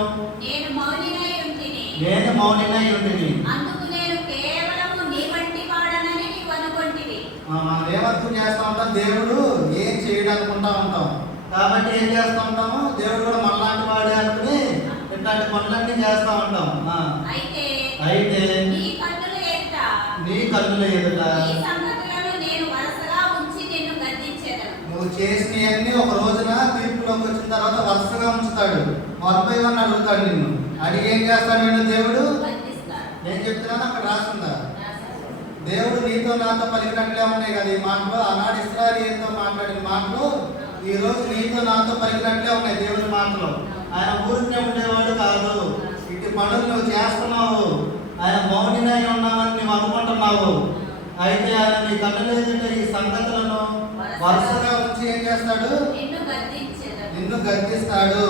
నేను మౌనినై ఉంటిని. అందుకు నేను కేవలము నీ వంటి వాడనని నీవు అనుకొంటివి. మనం ఏమర్థం చేస్తూ ఉంటాం? దేవుడు ఏం చేయడం అనుకుంటా ఉంటాం. కాబట్టి ఏం చేస్తూ ఉంటాము? దేవుడు కూడా మనలాంటి వాడే అనుకుని ఇట్లాంటి పనులన్నీ చేస్తూ ఉంటాం. అయితే నీ కన్నుల ఎదుట నువ్వు చేసినవన్నీ ఒక రోజున తీర్పులోకి వచ్చిన తర్వాత వరుసగా ఉంచుతాడు. మొదలైన అడుగుతాడు నిన్ను. అడిగి ఏం చేస్తాడు నేను? దేవుడు నేను చెప్తున్నాను, అక్కడ రాస్తుందా? దేవుడు నీతో నాతో పలికినట్లే ఉన్నాయి కదా ఈ మాటలు. ఆనాడు ఇశ్రాయేలీయులతో మాట్లాడిన మాటలు ఈ రోజు నీతో నాతో పలికినట్లే ఉన్నాయి దేవుని మాటలు. ఆయన ఊరికే ఉండేవాడు కాదు. ఇటు పనులు నువ్వు చేస్తున్నావు, ఆయన మౌనినై ఉన్నామని నువ్వు అనుకుంటున్నావు. అయితే ఆయన నీ కన్నుల ఎదుట ఈ సంగతులను వరుసగా ఉంచి ఏం చేస్తాడు? నిన్ను గద్దిస్తాడు.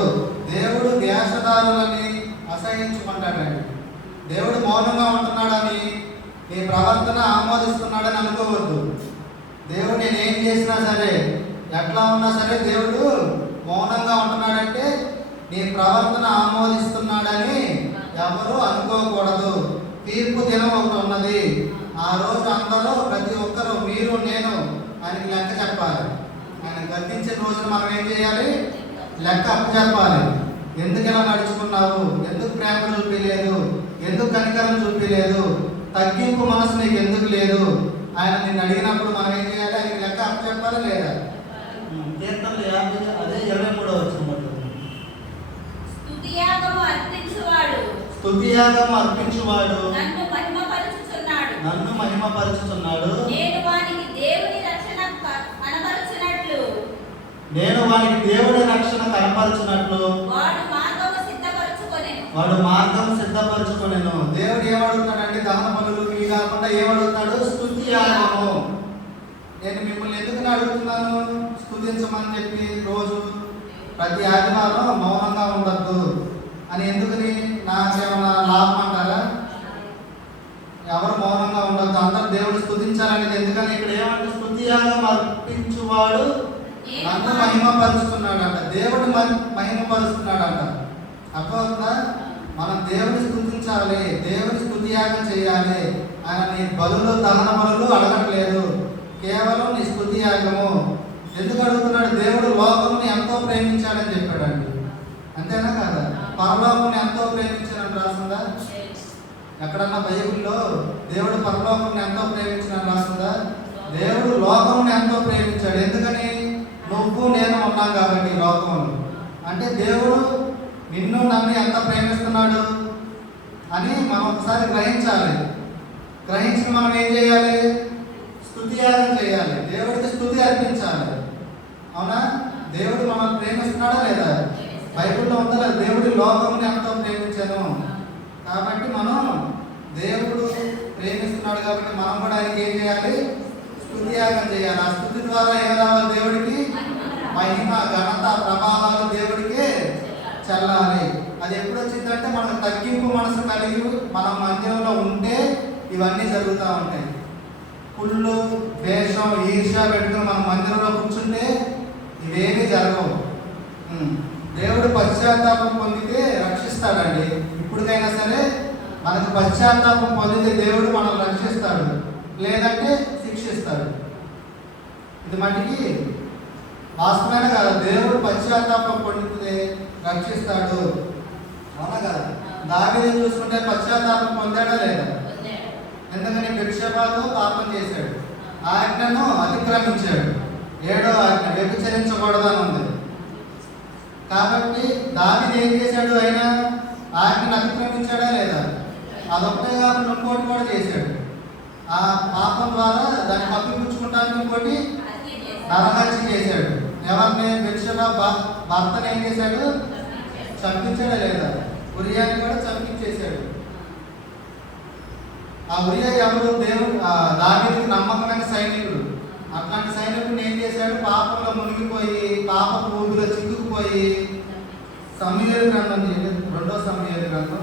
దేవుడు వేషధారులని అసహించుకుంటాడండి. దేవుడు మౌనంగా ఉంటున్నాడని, నీ ప్రవర్తన ఆమోదిస్తున్నాడని అనుకోవద్దు. దేవుడు నేనేం చేసినా సరే, ఎట్లా ఉన్నా సరే దేవుడు మౌనంగా ఉంటున్నాడంటే నీ ప్రవర్తన ఆమోదిస్తున్నాడని ఎవరు అనుకోకూడదు. తీర్పు దినం ఒకటి ఉన్నది. ఆ రోజు అందరూ, ప్రతి ఒక్కరు, మీరు నేను ఆయనకి లెక్క చెప్పాలి. ఆయన గద్దించిన రోజున మనం ఏం చేయాలి? లెక్క అప్పచెప్పాలి. ఎందుకు ఇలా నడుచుకున్నావు? ఎందుకు ప్రేమ చూపించలేదు? ఎందుకు కనికరం చూపించలేదు? తగ్గింపు మనసు నీకు ఎందుకు లేదు? ఆయన నిన్ను అడిగినప్పుడు మనం ఏం చేయాలి? ఆయనకి లెక్క అప్పచెప్పాలి లేదా? కీర్తనలు 50 అదే 23వ వచనం. స్తుతియాగం అర్పించువాడు నన్ను మహిమపరచుచున్నాడు. నన్ను మహిమపరుచుతున్నాడు. నేను వానికి దేవుని రక్షణ కనపరచునట్లు నేను వానికి దేవుడి రక్షణ కనపరచునట్లు వాడు మార్గము సిద్ధపరచుకొనెను. వాడు మార్గం సిద్ధపరచుకొనెను. దేవుడు ఏమడుగుతాడంటే దహన బలులు ఇవి కాకుండా ఏమడుగుతాడు? స్తుతియాగము. నేను మిమ్మల్ని ఎందుకు అడుగుతున్నాను స్తుతించమని చెప్పి రోజు ప్రతి ఆదివారం మౌనంగా ఉండద్దు అని ఎందుకని? నాకేమన్నా లాభం అంటారా? ఎవరు మౌనంగా ఉండద్దు, అందరూ దేవుడు స్తుతించాలనేది ఎందుకని? ఇక్కడ ఏమంటే స్తుతియాగం అర్పించువాడు నన్ను మహిమపరుస్తున్నాడంట. దేవుడు మహిమపరుస్తున్నాడంట. అర్థమవుతుందా? మనం దేవుని స్తుతించాలి, దేవుని స్తుతియాగం చేయాలి. ఆయన నీ బలులు దహన బలులు అడగట్లేదు, కేవలం నీ స్తుతియాగము. ఎందుకు అడుగుతున్నాడు? దేవుడు లోకముని ఎంతో ప్రేమించాడని చెప్పాడండి. అంతేనా కాదా? పరలోకముని ఎంతో ప్రేమించాడని రాస్తుందా? ఎక్కడన్నా బైబిల్లో దేవుడు పరలోకముని ఎంతో ప్రేమించాడని రాస్తుందా? దేవుడు లోకముని ఎంతో ప్రేమించాడు. ఎందుకని? నువ్వు నేను ఉన్నాం కాబట్టి లోకంలో. అంటే దేవుడు నిన్ను నన్ను ఎంత ప్రేమిస్తున్నాడు అని మనం ఒకసారి గ్రహించాలి. గ్రహించి మనం ఏం చేయాలి? స్తుతియాగం చేయాలి, దేవుడికి స్తుతి అర్పించాలి. అవునా? దేవుడు మనం ప్రేమిస్తున్నాడా లేదా? బైబిల్లో ఉందా లేదా? దేవుడి లోకముని ఎంతో ప్రేమించాను కాబట్టి మనం దేవుడు ప్రేమిస్తున్నాడు కాబట్టి మనం కూడా ఆయనకి ఏం చేయాలి? స్తుతియాగం చేయాలి. ఆ స్తుతి ద్వారా ఏం రావాలి? దేవుడికి మహిమ, ఘనత, ప్రభావాలు దేవుడికి చెల్లాలి. అది ఎప్పుడు వచ్చిందంటే మనకు తగ్గింపు మనసు కలిగి మనం మందిరంలో ఉంటే ఇవన్నీ జరుగుతూ ఉంటాయి. కుళ్ళు, ద్వేషం, ఈర్ష్య పెట్టుకుని మనం మందిరంలో కూర్చుంటే ఇవేమీ జరగవు. దేవుడు పశ్చాత్తాపం పొందితే రక్షిస్తాడండి. ఇప్పటికైనా సరే మనకు పశ్చాత్తాపం పొందితే దేవుడు మనల్ని రక్షిస్తాడు, లేదంటే శిక్షిస్తాడు. ఇది మటుకి వాస్తవమైన కదా? దేవుడు పశ్చాత్తాపం పొందితే రక్షిస్తాడు. అవునా కదా? దావీదుని చూసుకుంటే పశ్చాత్తాపం పొందాడా లేదా? ఎందుకని? బెత్షెబాతో పాపం చేశాడు, ఆజ్ఞను అతిక్రమించాడు. 7వ ఆజ్ఞ వ్యభిచరించకూడదని ఉంది. కాబట్టి దావీదు ఏం చేశాడు? ఆయన ఆజ్ఞను అతిక్రమించాడా లేదా? అదొక్కటే కాకుండా ఇంకోటి కూడా చేశాడు. ఆ పాపం ద్వారా దాన్ని కప్పిపుచ్చుకుంటానికి ఇంకోటి నరహత్య చేశాడు. ఎవరిని? బెత్షెబా భర్తను ఏం చేశాడు? చంపించాడా లేదా? ఉరియాని కూడా చంపించేశాడు. ఆ ఉరియా ఎవరు? దేవుడు దావీదుకి నమ్మకమైన సైనికుడు. అట్లాంటి సైనికుడిని ఏం చేశాడు? పాపంలో మునిగిపోయి పాపపు ఊపిలో చిక్కుకుపోయి సమూయేలు గ్రంథం 2వ సమూయేలు గ్రంథం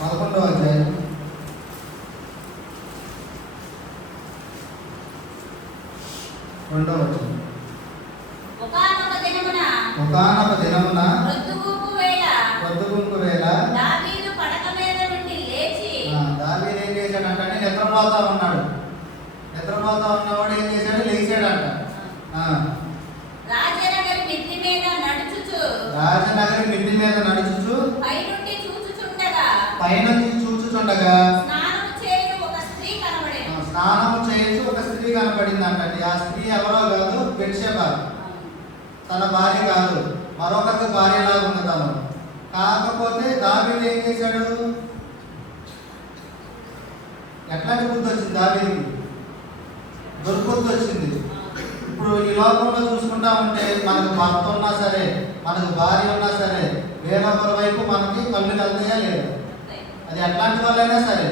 11వ అధ్యాయం 2వ వచనం. ఒకానొక దినమున పొద్దుగుంకు వేళ దావీదు పడక మీద నుండి లేచి దావీదు ఏం చేశాడంటే నిద్రపోతా ఉన్నాడు. నిద్రపోతా ఉన్నవాడు ఏం చేశాడు? లేచాడంట. రాజనగరి మిద్ది మీద నడుచుచు పైనుండి చూచుచుండగా స్నానము చేయుచు ఒక స్త్రీ కనపడిందంటండి. ఆ స్త్రీ ఎవరో కాదు, బెత్షెబా. తన భార్య కాదు, మరొకరికి భార్యలాగా ఉంది తను. కాకపోతే దావీదు ఏం చేశాడు? ఎట్లాంటి బుద్ధి వచ్చింది దావీదుకి? దుర్బుద్ధి వచ్చింది. ఇప్పుడు ఈ లోకంలో చూసుకుంటా ఉంటే మనకు భర్త ఉన్నా సరే, మనకు భార్య ఉన్నా సరే, వేరొకరి వైపు మనకి కళ్ళు వెళ్తాయా లేదా? అది ఎట్లాంటి వాళ్ళైనా సరే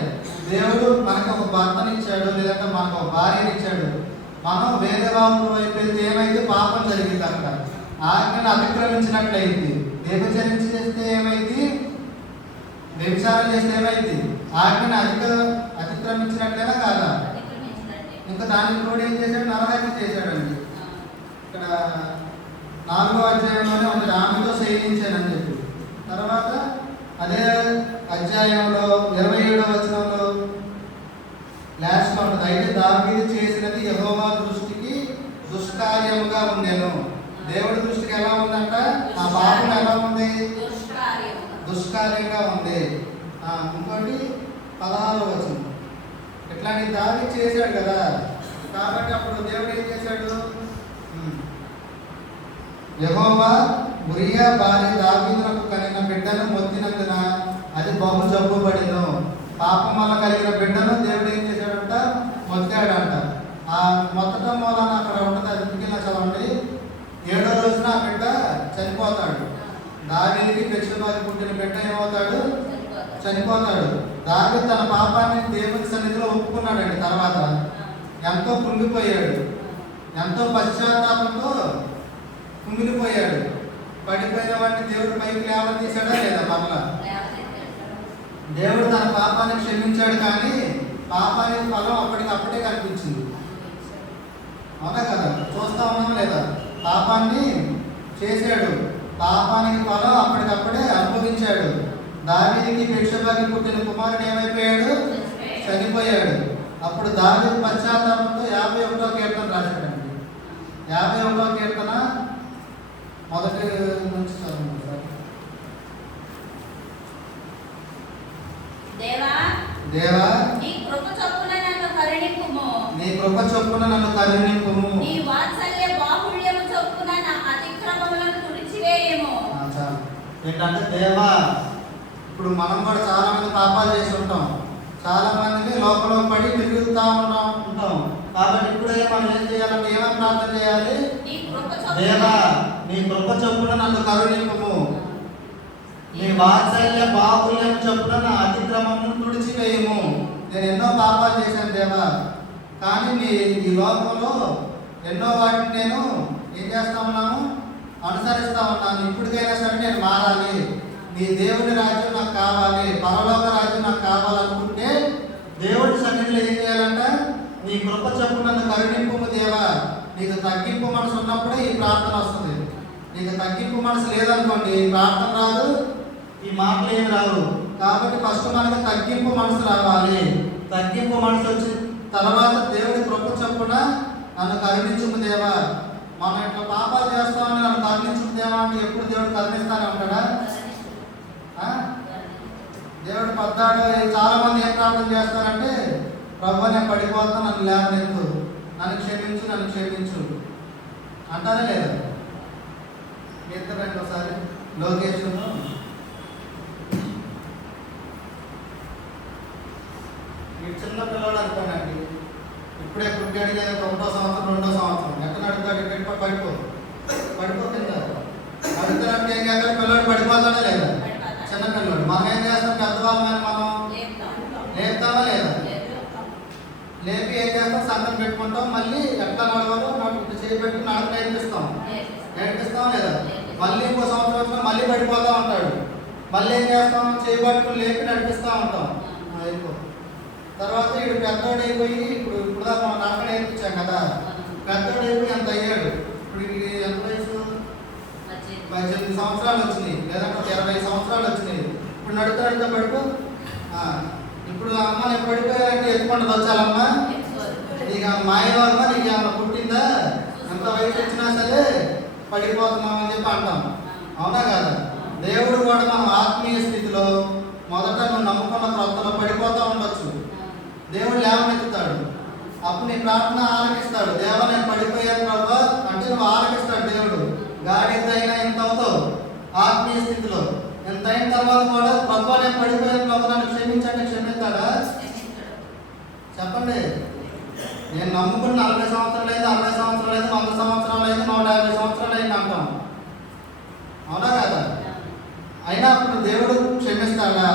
దేవుడు మనకు ఒక భర్తనిచ్చాడు, లేదంటే మనకు ఒక భార్యనిచ్చాడు. మనం వేరే వాళ్ళ వైపు వెళ్తే ఏమైంది? పాపం జరిగింది. అక్కడ ఆజ్ఞను అతిక్రమించినట్లయింది. వ్యభిచరిస్తే ఏమైంది? వ్యభిచారం చేస్తే ఏమైంది? ఆజ్ఞను అతిక్రమించినట్లేనా కాదా? ఇంకా దానికి కూడా ఏం చేశాడు? నరహత్య చేశాడండి. ఇక్కడ 4వ అధ్యాయంలోనే ఉంది, ఆమెతో శయనించానని చెప్పి. తర్వాత అదే అధ్యాయంలో 27వ వచనంలో లాస్ట్లో ఉంటుంది, అయితే దావీదు చేసినది యెహోవా దృష్టికి దుష్కార్యముగా ఉండెను. దేవుడి దృష్టికి ఎలా ఉందంట? ఆ పాపం ఎలా ఉంది? దుష్కార్యంగా ఉంది. ఇంకోటి 16వ వచనం. ఇట్లాంటి దావీదు చేశాడు కదా. కాబట్టి అప్పుడు దేవుడు ఏం చేశాడు? యెహోవా ఉరియా భార్య దావీదునకు కనిన బిడ్డను మొత్తినందున అది బహు జబ్బుపడిను. పాపం వల్ల కలిగిన బిడ్డను దేవుడు ఏం చేశాడంట? మొత్తాడంట. ఆ మొత్తటం వలన అక్కడ ఉంటుంది, అది మిగిలిన చదవండి. 7వ రోజున ఆ బిడ్డ చనిపోతాడు. దావీదుకి బెత్షెబాకి పుట్టిన బిడ్డ ఏమవుతాడు? చనిపోతాడు. దావీదు తన పాపాన్ని దేవుని సన్నిధిలో ఒప్పుకున్నాడండి. తర్వాత ఎంతో కుంగిపోయాడు, ఎంతో పశ్చాత్తాపంతో కుంగిపోయాడు. పడిపోయిన వాడిని దేవుడు పైకి లేవదీశాడా లేదా? మరలా దేవుడు తన పాపాన్ని క్షమించాడు, కానీ పాపానికి ఫలం అప్పటికప్పుడే కనిపించింది. అవునా కదా? చూస్తా ఉన్నాం లేదా? పాపాన్ని చేశాడు, పాపానికి ఫలం అప్పటికప్పుడే అనుభవించాడు. దావీదుకి బెత్షెబాకి పుట్టిన కుమారుడు ఏమైపోయాడు? చనిపోయాడు. అప్పుడు దావీదు పశ్చాత్తాపంతో 51వ కీర్తన రాశాడండి. 51వ కీర్తన మొదటి నుంచి చదవండి సార్. దేవా నీ కృప చొప్పున నన్ను కరుణింపుము. నీ కృప చొప్పున నన్ను కరుణింపుము. నీ వాత్సల్య బాహుళ్యము చొప్పున నా అతిక్రమములను తుడిచివేయము. ఏంటంటే దేవా, ఇప్పుడు మనం కూడా చాలా మంది పాపాలు చేసి ఉంటాం, చాలా మందిని లోపల పడి తిరుగుతూ ఉంటాం. కాబట్టి ఇప్పుడే మనం ఏం చేయాలంటే ఏమని ప్రార్థన చేయాలి? దేవా నీ కృప చొప్పున నన్ను కరుణింపుము. నీ వాత్సల్య బాహుళ్యం చొప్పున నా అతిక్రమమును తుడిచివేయము. నేను ఎన్నో పాపాలు చేశాను దేవా, కానీ ఈ లోకంలో ఎన్నో వాటిని నేను ఏం చేస్తా ఉన్నాను? అనుసరిస్తా ఉన్నాను. ఇప్పటికైనా సరే నేను మారాలి. నీ దేవుని రాజ్యం నాకు కావాలి, పరలోక రాజ్యం నాకు కావాలనుకుంటే దేవుడి సన్నిధిలో ఏం చేయాలంట? నీ కృప చొప్పున నన్ను కరుణింపుము దేవా. నీకు తగ్గింపు మనసు ఉన్నప్పుడే ఈ ప్రార్థన వస్తుంది. నీకు తగ్గింపు మనసు లేదనుకోండి, ఈ ప్రార్థన రాదు, ఈ మాటలు ఏమి రావు. కాబట్టి ఫస్ట్ మనకు తగ్గింపు మనసు రావాలి. తగ్గింపు మనసు వచ్చిన తర్వాత దేవుడి కృప చొప్పున నన్ను కరుణించుము దేవా. మనం ఇట్లా పాపాలు చేస్తామని నన్ను కరుణించుము దేవా అంటే ఎప్పుడు దేవుడు కరుణిస్తానే ఉంటాడా? దేవుడు పద్దాడు. చాలా మంది ఏం ప్రార్థన చేస్తారంటే, ప్రభు నేను పడిపోతా, నన్ను లేవనెత్తు, నన్ను క్షమించు, నన్ను క్షమించు అంటారా లేదా? ఇద్దరండి ఒకసారి. లోకేష్ ఈ చిన్న పిల్లవాడు అనుకోండి, ఇప్పుడే పుట్టాడు కదా, 1వ సంవత్సరం 2వ సంవత్సరం, ఎట్లా నడుతాడు? పడిపో కింద అడుగుతారంటే ఏం చేస్తారు? పిల్లవాడు పడిపోతాడా లేదా? చిన్న పిల్లవాడు. మనం ఏం చేస్తాం? పెద్దవాళ్ళని మనం లేపుతామా లేదా? లేపి ఏం చేస్తాం? సంతం పెట్టుకుంటాం. మళ్ళీ ఎట్లా నడవాలో చేయబెట్టి నడక నేర్పిస్తాం లేదా? మళ్ళీ ఇంకో సంవత్సరం మళ్ళీ పడిపోతూ ఉంటాడు. మళ్ళీ ఏం చేస్తాం? చేయబట్టుకుని లేపి నడిపిస్తూ ఉంటాం. అయిపో తర్వాత ఇప్పుడు పెద్దోడు అయిపోయి, ఇప్పుడు మనం నడక నేర్పించాం కదా, పెద్దోడు అయిపోయి ఎంత అయ్యాడు? ఇప్పుడు ఎంత వయసు? 18 సంవత్సరాలు వచ్చినాయి, లేదంటే 20 సంవత్సరాలు వచ్చినాయి. ఇప్పుడు నడుతాడంటే పడుకో. ఇప్పుడు అమ్మ నేను పడిపోయాలంటే ఎత్తుకుంటూ వచ్చాలమ్మా. నీకు మాయలో అమ్మ నీకు ఏమన్నా పుట్టిందా? ఎంత వయసు వచ్చినా సరే పడిపోతున్నాం అని చెప్పి అంటాం. అవునా కదా? దేవుడు కూడా మనం ఆత్మీయ స్థితిలో మొదట నువ్వు నమ్ముకున్న క్రొత్తలో పడిపోతూ ఉండొచ్చు. దేవుడు లేవనెత్తుతాడు. అప్పుడు నీ ప్రార్థన ఆలకిస్తాడు. దేవా నేను పడిపోయాను ప్రభా అంటే నువ్వు ఆలకిస్తాడు దేవుడు. గాడి ఎంత అయినా ఎంత అవుతావు ఆత్మీయ స్థితిలో. ఎంత అయిన తర్వాత కూడా ప్రభా నేను పడిపోయాను ప్రభు నన్ను క్షమించండి, క్షమిస్తాడా? చెప్పండి. నేను నమ్ముకున్న 40 సంవత్సరాలు అయింది, 60 సంవత్సరాలు అయింది, 100 సంవత్సరాలు అయింది, 150 సంవత్సరాలు అయింది అంటాం. అవునా కదా? అయినా అప్పుడు దేవుడు క్షమిస్తాడా?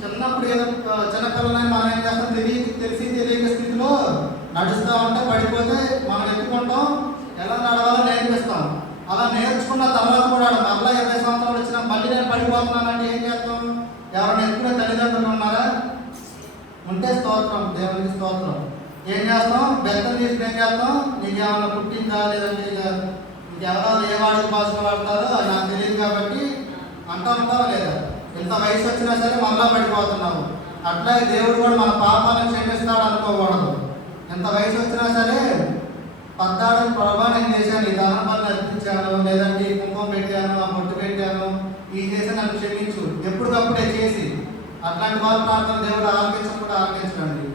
చిన్నప్పుడు ఏదో చిన్నపిల్లలని మనం ఏం చేస్తాం? తెలియక స్థితిలో నడుస్తూ ఉంటే పడిపోతే మనం ఎత్తుకుంటాం, ఎలా నడవాలో నేర్పిస్తాం. అలా నేర్చుకున్న తర్వాత కూడా మళ్ళీ 20 సంవత్సరాలు వచ్చినా మళ్ళీ నేను పడిపోతున్నానంటే ఏం చేస్తాం? ఎవరైనా ఎత్తుకునే తల్లిదండ్రులు ఉన్నారా? ఉంటే స్తోత్రం, దేవునికి స్తోత్రం. ఏం చేస్తాం? బెత్తం తీసుకుని ఏం చేస్తాం? నీకు ఏమైనా పుట్టిందా, లేదంటే ఇంకెవరో ఏ వాడికి భాషలు వాడతారో అది నాకు తెలియదు కాబట్టి అంటావా లేదా? ఎంత వయసు వచ్చినా సరే మళ్ళా పడిపోతున్నావు. అట్లా దేవుడు కూడా మన పాపాలను క్షమిస్తాడు అనుకోకూడదు. ఎంత వయసు వచ్చినా సరే పద్దాడని ప్రభా నేను చేశాను, ఈ దాన పనులు అర్పించాను, లేదంటే ఈ కుంభం పెట్టాను, ఆ పొట్టు పెట్టాను, ఈ చేసి నన్ను క్షమించు ఎప్పటికప్పుడే చేసి. అట్లాంటి వాళ్ళ ప్రార్థన దేవుడు ఆలకించడం కూడా ఆలకించడండి.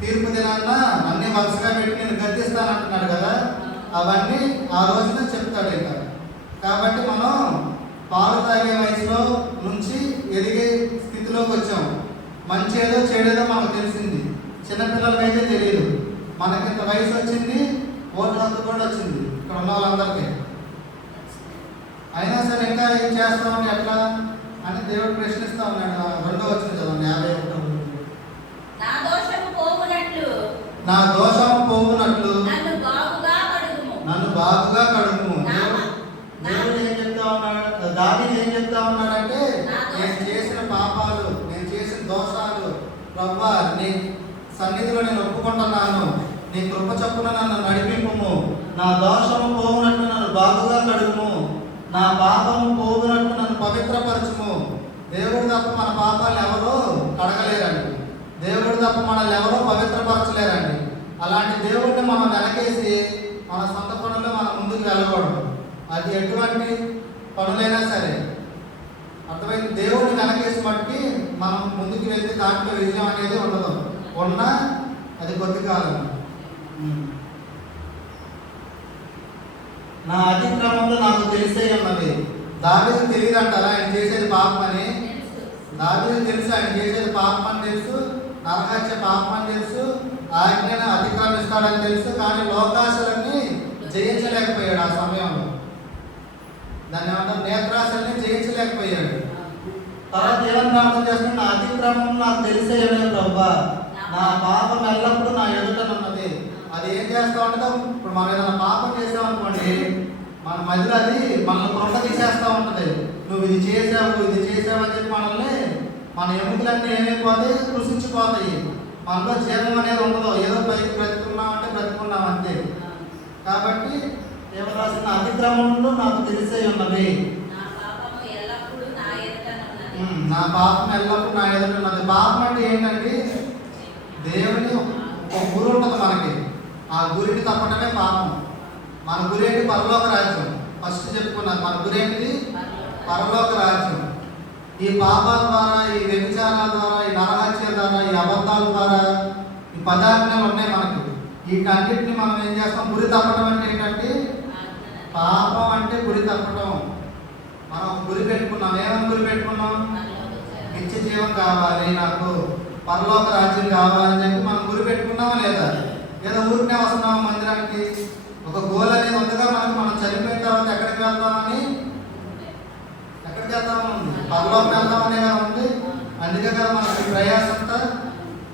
తీర్పు దినాన్న అన్ని వరుసగా పెట్టి నేను గద్దిస్తానంటున్నాడు కదా, అవన్నీ ఆ రోజున చెప్తాడు ఇంకా. కాబట్టి మనం పాలు తాగే వయసులో నుంచి ఎదిగే స్థితిలోకి వచ్చాం. మంచి ఏదో చెడేదో మనకు తెలిసింది, చిన్నపిల్లలకైతే తెలియదు. మనకి ఇంత వయసు వచ్చింది, ఓటు హక్కు కూడా వచ్చింది ఇక్కడ ఉన్న వాళ్ళందరికీ. అయినా సరే ఇంకా ఏం చేస్తామని ఎట్లా అని దేవుడు ప్రశ్నిస్తా ఉన్నాడు. 2వ వచనం చదవండి, 51. నా దోషము పోవునట్లు నా దోషము పోవునట్లు నన్ను బాగుగా కడుగుము. నన్ను బాగుగా కడుగుము. నా- దేవుడు ఏం చెప్తా ఉన్నాడు, దావీదు ఏం చెప్తా ఉన్నాడంటే, నా దోషం- నేను చేసిన పాపాలు, నేను చేసిన దోషాలు ప్రభువా నీ సన్నిధిలో నేను ఒప్పుకుంటున్నాను, నీ కృప చొప్పున నన్ను నడిపింపుము, నా దోషము పోవునట్టు నన్ను బాగుగా కడుగుము, నా పాపము పోవునట్టు నన్ను పవిత్రపరచుము. దేవుడు తప్ప మన పాపాలను ఎవరో కడగలేరండి, దేవుడు తప్ప మనల్ని ఎవరో పవిత్రపరచలేరండి. అలాంటి దేవుడిని మనం వెనకేసి మన సొంత పనుల్లో మనం ముందుకు వెళ్ళకూడదు. అది ఎటువంటి పనులైనా సరే అర్థమైంది. దేవుడిని వెనకేసి బట్టి మనం ముందుకు వెళ్తే దాంట్లో విజయం అనేది ఉండదు, ఉన్నా అది కొద్ది కాలం. నా అతిక్రమంలో నాకు తెలిసే ఉన్నది. దావీదు తెలియదు అంటారా ఆయన చేసేది పాపం అని? తెలుసు. దావీదు తెలుసు ఆయన చేసేది పాపం అని తెలుసు, నరహత్య పాపం అని తెలుసు, ఆజ్ఞను అతిక్రమిస్తాడని తెలుసు. కానీ లోకాశలన్నీ జయించలేకపోయాడు ఆ సమయంలో. దాన్ని ఏమంటారు, నేత్రాశల్ని జయించలేకపోయాడు. తర్వాత ఏమని ప్రార్థన చేస్తున్నాడు, నా అతిక్రమం నాకు తెలిసే ప్రభా, నా పాపం ఎల్లప్పుడూ నా ఎదుటనున్నది. అది ఏం చేస్తా ఉంటుందో, ఇప్పుడు మనం ఏదైనా పాపం చేసామనుకోండి, మన మధ్యలో అది మనల్ని కొండ తీసేస్తూ ఉంటుంది. నువ్వు ఇది చేసావు అని చెప్పి మనల్ని, మన ఎముకలన్నీ ఏమైపోతాయి, కృషించిపోతాయి. మనలో జీవం అనేది ఉండదు, ఏదో పైకి బ్రతుకున్నామంటే బ్రతుకున్నాం అంతే. కాబట్టి ఏమో రాసిన, అతిక్రమంలో నాకు తెలిసే ఉన్నది, నా పాపము ఎల్లప్పుడూ నా ఎదుటనున్నది. నా పాపం ఎల్లప్పుడూ నా ఎదుట ఉన్నది. పాపం అంటే ఏంటంటే దేవుని ఒక గురి ఉంటుంది మనకి, ఆ గురిని తప్పటమే పాపం. మన గురి ఏంటి? పరలోక రాజ్యం. ఫస్ట్ చెప్పుకున్నాను, మన గురి ఏంటిది? పరలోక రాజ్యం. ఈ పాపాల ద్వారా, ఈ వ్యభిచారాల ద్వారా, ఈ నరహత్య ద్వారా, ఈ అబద్ధాల ద్వారా, ఈ పదార్థాలు ఉన్నాయి మనకి. వీటన్నిటిని మనం ఏం చేస్తాం? గురి తప్పటం అంటే ఏంటంటే, పాపం అంటే గురి తప్పటం. మనం గురి పెట్టుకున్నాం, ఏమని గురి పెట్టుకున్నాం? నిత్య జీవం కావాలి, నాకు పరలోక రాజ్యం కావాలని చెప్పి మనం గురి పెట్టుకున్నామా లేదా? ఏదో ఊరినే వస్తున్నాము మందిరానికి, ఒక గోల్ అనేది ఉందిగా మనకు. మనం చనిపోయిన తర్వాత ఎక్కడికి వెళ్తామని, ఎక్కడికి వెళ్తామని ఉంది, పరలోకం వెళ్తామనే కదా ఉంది. అందుకే కదా మనకి ప్రయాస అంతా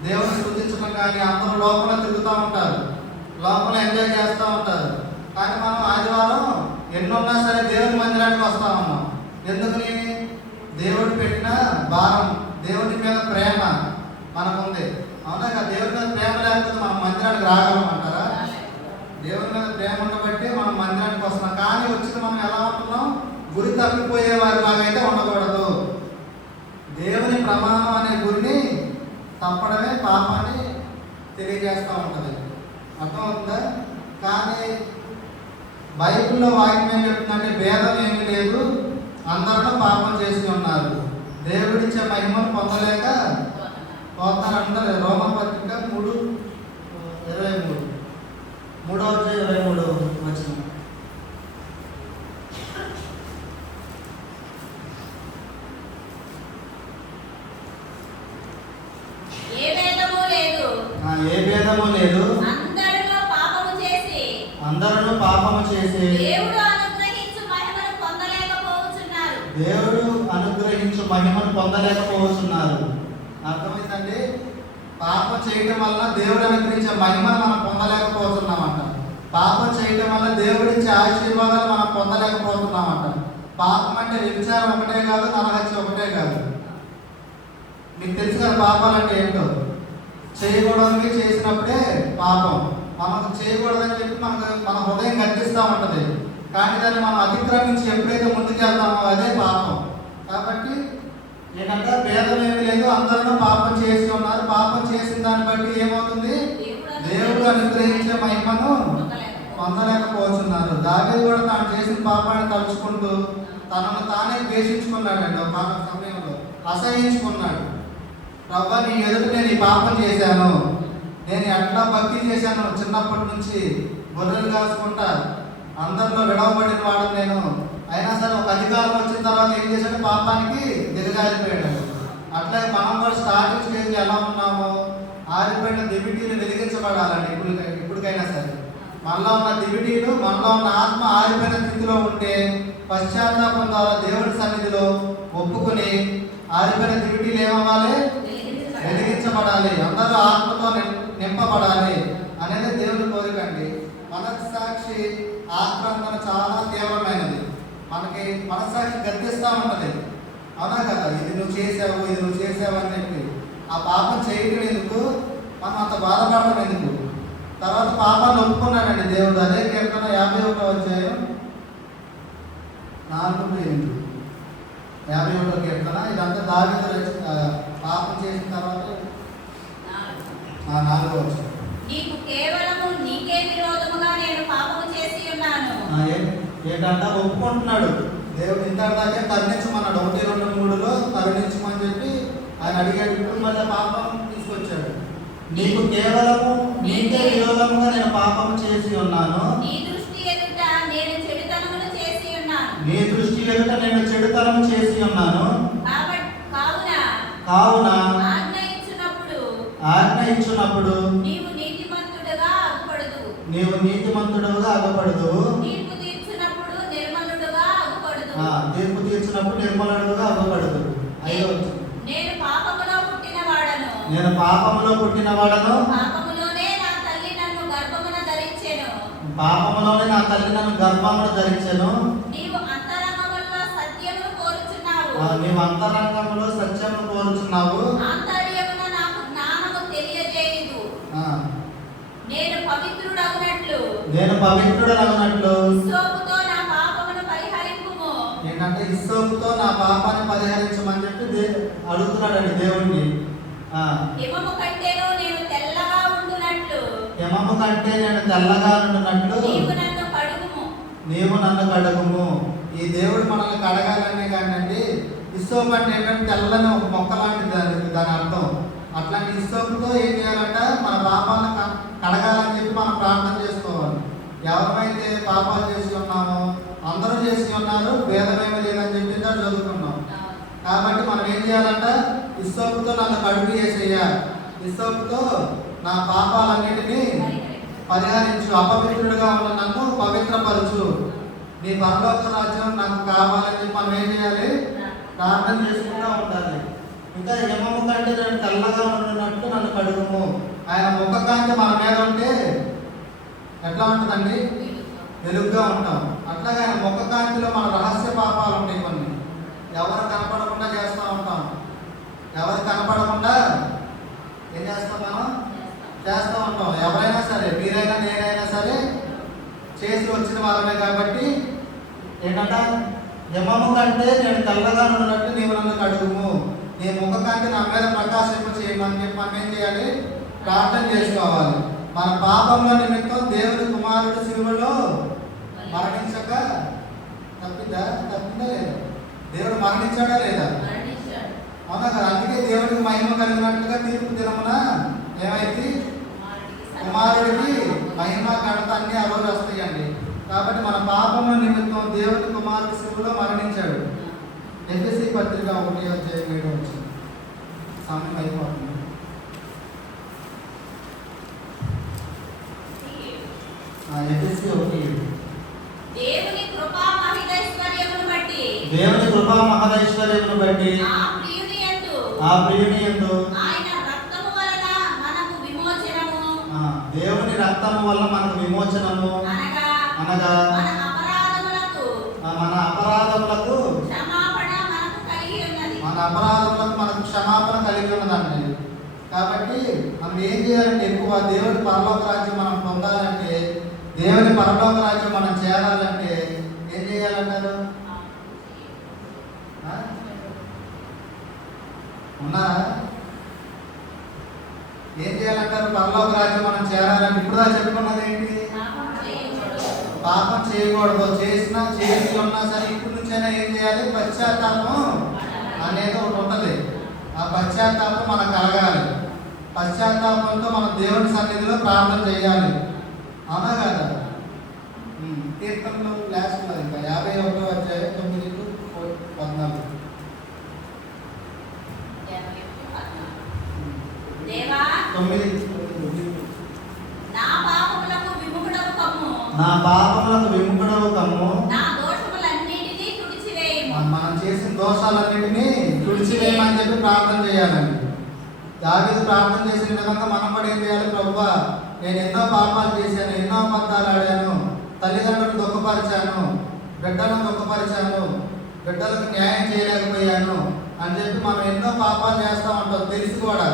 దేవుని స్తుతించడం. కానీ అందరూ లోపల తిరుగుతూ ఉంటారు, లోపల ఎంజాయ్ చేస్తూ ఉంటారు. కానీ మనం ఆదివారం ఎన్నున్నా సరే దేవుని మందిరానికి వస్తా ఉన్నాం. ఎందుకని? దేవుడు పెట్టిన భారం, దేవుని మీద ప్రేమ మనకుంది. అవునా కదా? దేవుని మీద ప్రేమ లేకపోతే మనం మందిరానికి రాగలమంటారా? దేవుని మీద ప్రేమ ఉండబట్టి మనం మందిరానికి వస్తున్నాం. కానీ వచ్చిన మనం ఎలా ఉంటున్నాం? గురి తప్పిపోయే వారి లాగైతే ఉండకూడదు. దేవుని ప్రమాణం అనే గురిని తప్పడమే పాపాన్ని తెలియజేస్తూ ఉంటుంది. అర్థమవుతుందా? కానీ బైబిల్లో వాక్యం ఏం చెప్తుందంటే, భేదం ఏమీ లేదు, అందరూ పాపం చేసి ఉన్నారు, దేవుడిచ్చే మహిమను పొందలేక పోతారంటారు. రోమపత్రిక 3:23, 3:23 వచనం. ఏ భేదము లేదు, ఏ భేదము లేదు, అందరూ పాపము చేసి దేవుడు అనుగ్రహించు మహిమను పొందలేకపోతున్నారు. అర్థమైందండి? పాపం చేయటం వల్ల దేవుడు అనుగ్రహించే మహిమను మనం పొందలేకపోతున్నామంట. పాపం చేయటం వల్ల దేవుడిచ్చే ఆశీర్వాదాలు మనం పొందలేకపోతున్నామంట. పాపం అంటే వ్యభిచారం ఒకటే కాదు, నరహత్య ఒకటే కాదు. మీకు తెలుసు కదా పాపాలు అంటే ఏంటో. చేయకూడదని చేసినప్పుడే పాపం. మనకు చేయకూడదని చెప్పి మన హృదయం గర్తిస్తూ ఉంటుంది. కానీ దాన్ని మనం అతిక్రమించి ఎప్పుడైతే ముందుకు వెళ్తామో అదే పాపం. కాబట్టి ఏంటంటే భేదం ఏమీ లేదు, అందరూ పాపం చేసి ఉన్నారు. పాపం చేసిన దాన్ని బట్టి ఏమవుతుంది? దేవుడు అనుగ్రహించే మహిమను పొందలేకపోతున్నారు. దావీదు కూడా తాను చేసిన పాపాన్ని తలుచుకుంటూ తనను తానే ద్వేషించుకున్నాడండి. ఒక సమయంలో అసహించుకున్నాడు. ప్రభువా, నీ ఎదుట నేను ఈ పాపం చేశాను, నేను ఎట్లా భక్తి చేశాను చిన్నప్పటి నుంచి, గొర్రెలు కాసుకుంటా అందరిలో విడవబడిన వాడు నేను. అయినా సరే ఒక అధికారం వచ్చిన తర్వాత ఏం చేశాడు, పాపానికి దిగజారిపోయాడు. అట్లాగే మనం కూడా స్టార్టింగ్ స్టేజ్ ఎలా ఉన్నామో ఆరిపోయిన దివిటీలు వెలిగించబడాలండి. ఇప్పటికైనా సరే మనలో ఉన్న దివిటీలు, మనలో ఉన్న ఆత్మ ఆరిపోయిన స్థితిలో ఉంటే పశ్చాత్తాపం ద్వారా దేవుడి సన్నిధిలో ఒప్పుకొని ఆరిపోయిన దివిటీలు ఏమవ్వాలి, వెలిగించబడాలి. అందరూ ఆత్మతో నింపబడాలి అనేది దేవుని కోరిక అండి. మనస్సాక్షి ఆక్రందన చాలా తీవ్రమైనది. మనకి మనస్సాక్షి గర్తిస్తూ ఉంటుంది, అవునా కదా, ఇది నువ్వు చేసావు, ఇది నువ్వు చేసావు అని చెప్పి. ఆ పాపం చేయడం ఎందుకు, మనం అంత బాధపడడం ఎందుకు? తర్వాత పాపాన్ని ఒప్పుకున్నాడండి దేవుడు. అదే కీర్తన 51వ అధ్యాయం 4-8. 51వ కీర్తన. ఇదంతా దావీదు పాపం చేసిన తర్వాత 4వ వచనం. నీకు కేవలము నీకే విరోధముగా నేను పాపము చేసి ఉన్నాను. ఏంటంట ఒప్పుకుంటున్నాడు దేవుడు. ఇంతదాకే కరుణించమన్నాడు 1-2-3లో కరుణించమని చెప్పి ఆయన అడిగాడు. ఇప్పుడు మళ్ళీ పాపం తీసుకొచ్చాడు. నీకు కేవలము నీకే విరోధముగా నేను పాపం చేసి ఉన్నాను. నీ దృష్టి ఎదుట నేను చెడుతనమును చేసి ఉన్నాను. నీ దృష్టి ఎదుట నేను చెడుతనము చేసి ఉన్నాను. కావున ఆజ్ఞ ఇచ్చినప్పుడు నీవు నీతిమంతుడుగా అగపడదు. తీర్పు తీర్చినప్పుడు నిర్మలుడుగా అగపడదు. అయ్యో, నేను పాపములో పుట్టిన వాడను. పాపములోనే నా తల్లి నన్ను గర్భమున ధరించెను. నీవు అంతరంగములో సత్యమును కోరుచున్నావు. ఆంతర్యమున నాకు జ్ఞానము తెలియజేయదు. నేను పవిత్రుడగునట్లు ఇస్సోపుతో నా పాపమును పరిహరింపుము. ఏంటంటే ఇస్సోపుతో నా పాపాన్ని పరిహరించమని చెప్పి అడుగుతున్నాడండి దేవుణ్ణి. హిమము కంటేను నేను తెల్లగా ఉండునట్లు నీవు నన్ను కడుగుము. ఈ దేవుడు మనల్ని కడగాలనే కానండి. ఇస్సోపు అంటే ఏంటంటే తెల్లని ఒక మొక్క లాంటిది దాని అర్థం. అట్లాంటి ఇస్సోపుతో ఏం చేయాలంట, మన పాపాలను కడగాలని చెప్పి మనం ప్రార్థన చేసుకోవాలి. ఎవరైతే పాపాలు చేసి ఉన్నామో అందరూ చేసి ఉన్నారు, భేదమేమీ లేదని చెప్పి చదువుకున్నాం. కాబట్టి మనం ఏం చేయాలంట, ఇస్సోపుతో నన్ను కడుగు చేసేయ, ఇస్సోపుతో నా పాపాలన్నిటినీ పరిహరించు, అపవిత్రుడిగా ఉన్న నన్ను పవిత్రపరచు, నీ పరలోక రాజ్యం నాకు కావాలని చెప్పి మనం ఏం చేయాలి, ప్రార్థన చేసుకుంటూ ఉండాలి. ఇంకా యమము కంటే నేను తెల్లగా ఉండినట్టు నన్ను కడుగుము. ఆయన ముఖ కాంతి మన మీద ఉంటే ఎట్లా ఉంటుందండి, వెలుగుగా ఉంటాం. అట్లాగే ఆయన ముఖ కాంతిలో మన రహస్య పాపాలు ఉంటాయి కొన్ని, ఎవరు కనపడకుండా చేస్తూ ఉంటాం. ఎవరు కనపడకుండా ఏం చేస్తాం, మనం చేస్తూ ఉంటాం. ఎవరైనా సరే, మీరైనా నేనైనా సరే చేసి వచ్చిన వాళ్ళమే. కాబట్టి ఏంటంటే యమము కంటే నేను తెల్లగా ఉన్నట్టు నీవు నన్ను కడుగుము, నీ ముఖ కాంతి నా మీద ప్రకాశింప చేయమని చెప్పి మనం ఏం చేయాలి, ప్రార్థన చేసుకోవాలి. మన పాపంలో నిమిత్తం దేవుని కుమారుడు శిలువలో మరణించక తప్పిందా లేదా? దేవుడు మరణించాడా లేదా? అవునా కదా. అందుకే దేవుడికి మహిమ కలిగినట్లుగా తీర్పు దినమున ఏమైంది, కుమారుడికి మహిమ ఘనత అన్ని ఆ రోజు వస్తాయండి. కాబట్టి మన పాపంలో నిమిత్తం దేవుని కుమారుడు శిలువలో మరణించాడు. ఎఫెసీ పత్రిక 1:7 వచ్చింది. సమయం అయిపోతుంది. ఎఫెసీ 1:7. దేవుని కృపా మహదైశ్వర్యమును బట్టి ఆ ప్రియుని యందు ఆయన రక్తము వలన మనకు విమోచనము, దేవుని రక్తము వల్ల మనకు విమోచనము అనగా మన అపరాధములకు మనకు క్షమాపణ కలిగి ఉన్నదండి. కాబట్టి మనం ఏం చేయాలంటే, ఎక్కువ దేవుని పరలోక రాజ్యం మనం పొందాలంటే, దేవుని పరలోక రాజ్యం మనం చేరాలంటే ఏం చేయాలంటారు? ఉన్నారా? ఏం చేయాలంటారు? పరలోక రాజ్యం మనం చేరాలంటే ఇప్పుడు చెప్పుకున్నది ఏంటి? పాపం చేయకూడదు. చేసి ఉన్నా సరే ఇప్పటి నుంచైనా ఏం చేయాలి? పశ్చాత్తాపం అనేది ఒకటి ఉంటుంది. ఆ పశ్చాత్తాపం మనకు కలగాలి. పశ్చాత్తాపంతో మనం దేవుని సన్నిధిలో ప్రార్థన చేయాలి. అవునా కదా? కీర్తనలు క్లాస్ ఉన్నది ఇంకా 51వ అధ్యాయం 9-14. దేవా 9. నా పాపములకు విముఖుడవు కమ్ము. నా పాపములకు విముఖుడవు కమ్ము. నా దోషములన్నిటినీ తుడిచివేయుము. మనం చేసిన దోషాలన్నిటినీ తుడిచివేయమని చెప్పి ప్రార్థన చేయాలండి. దావీదు ప్రార్థన చేసిన విధంగా మనం కూడా ఏం చేయాలి? ప్రభువా, నేను ఎన్నో పాపాలు చేశాను, ఎన్నో అబద్ధాలు ఆడాను, తల్లిదండ్రులను దుఃఖపరిచాను, బిడ్డలను దుఃఖపరిచాను, బిడ్డలకు న్యాయం చేయలేకపోయాను అని చెప్పి మనం ఎన్నో పాపాలు చేస్తూ ఉంటాం తెలిసి కూడా.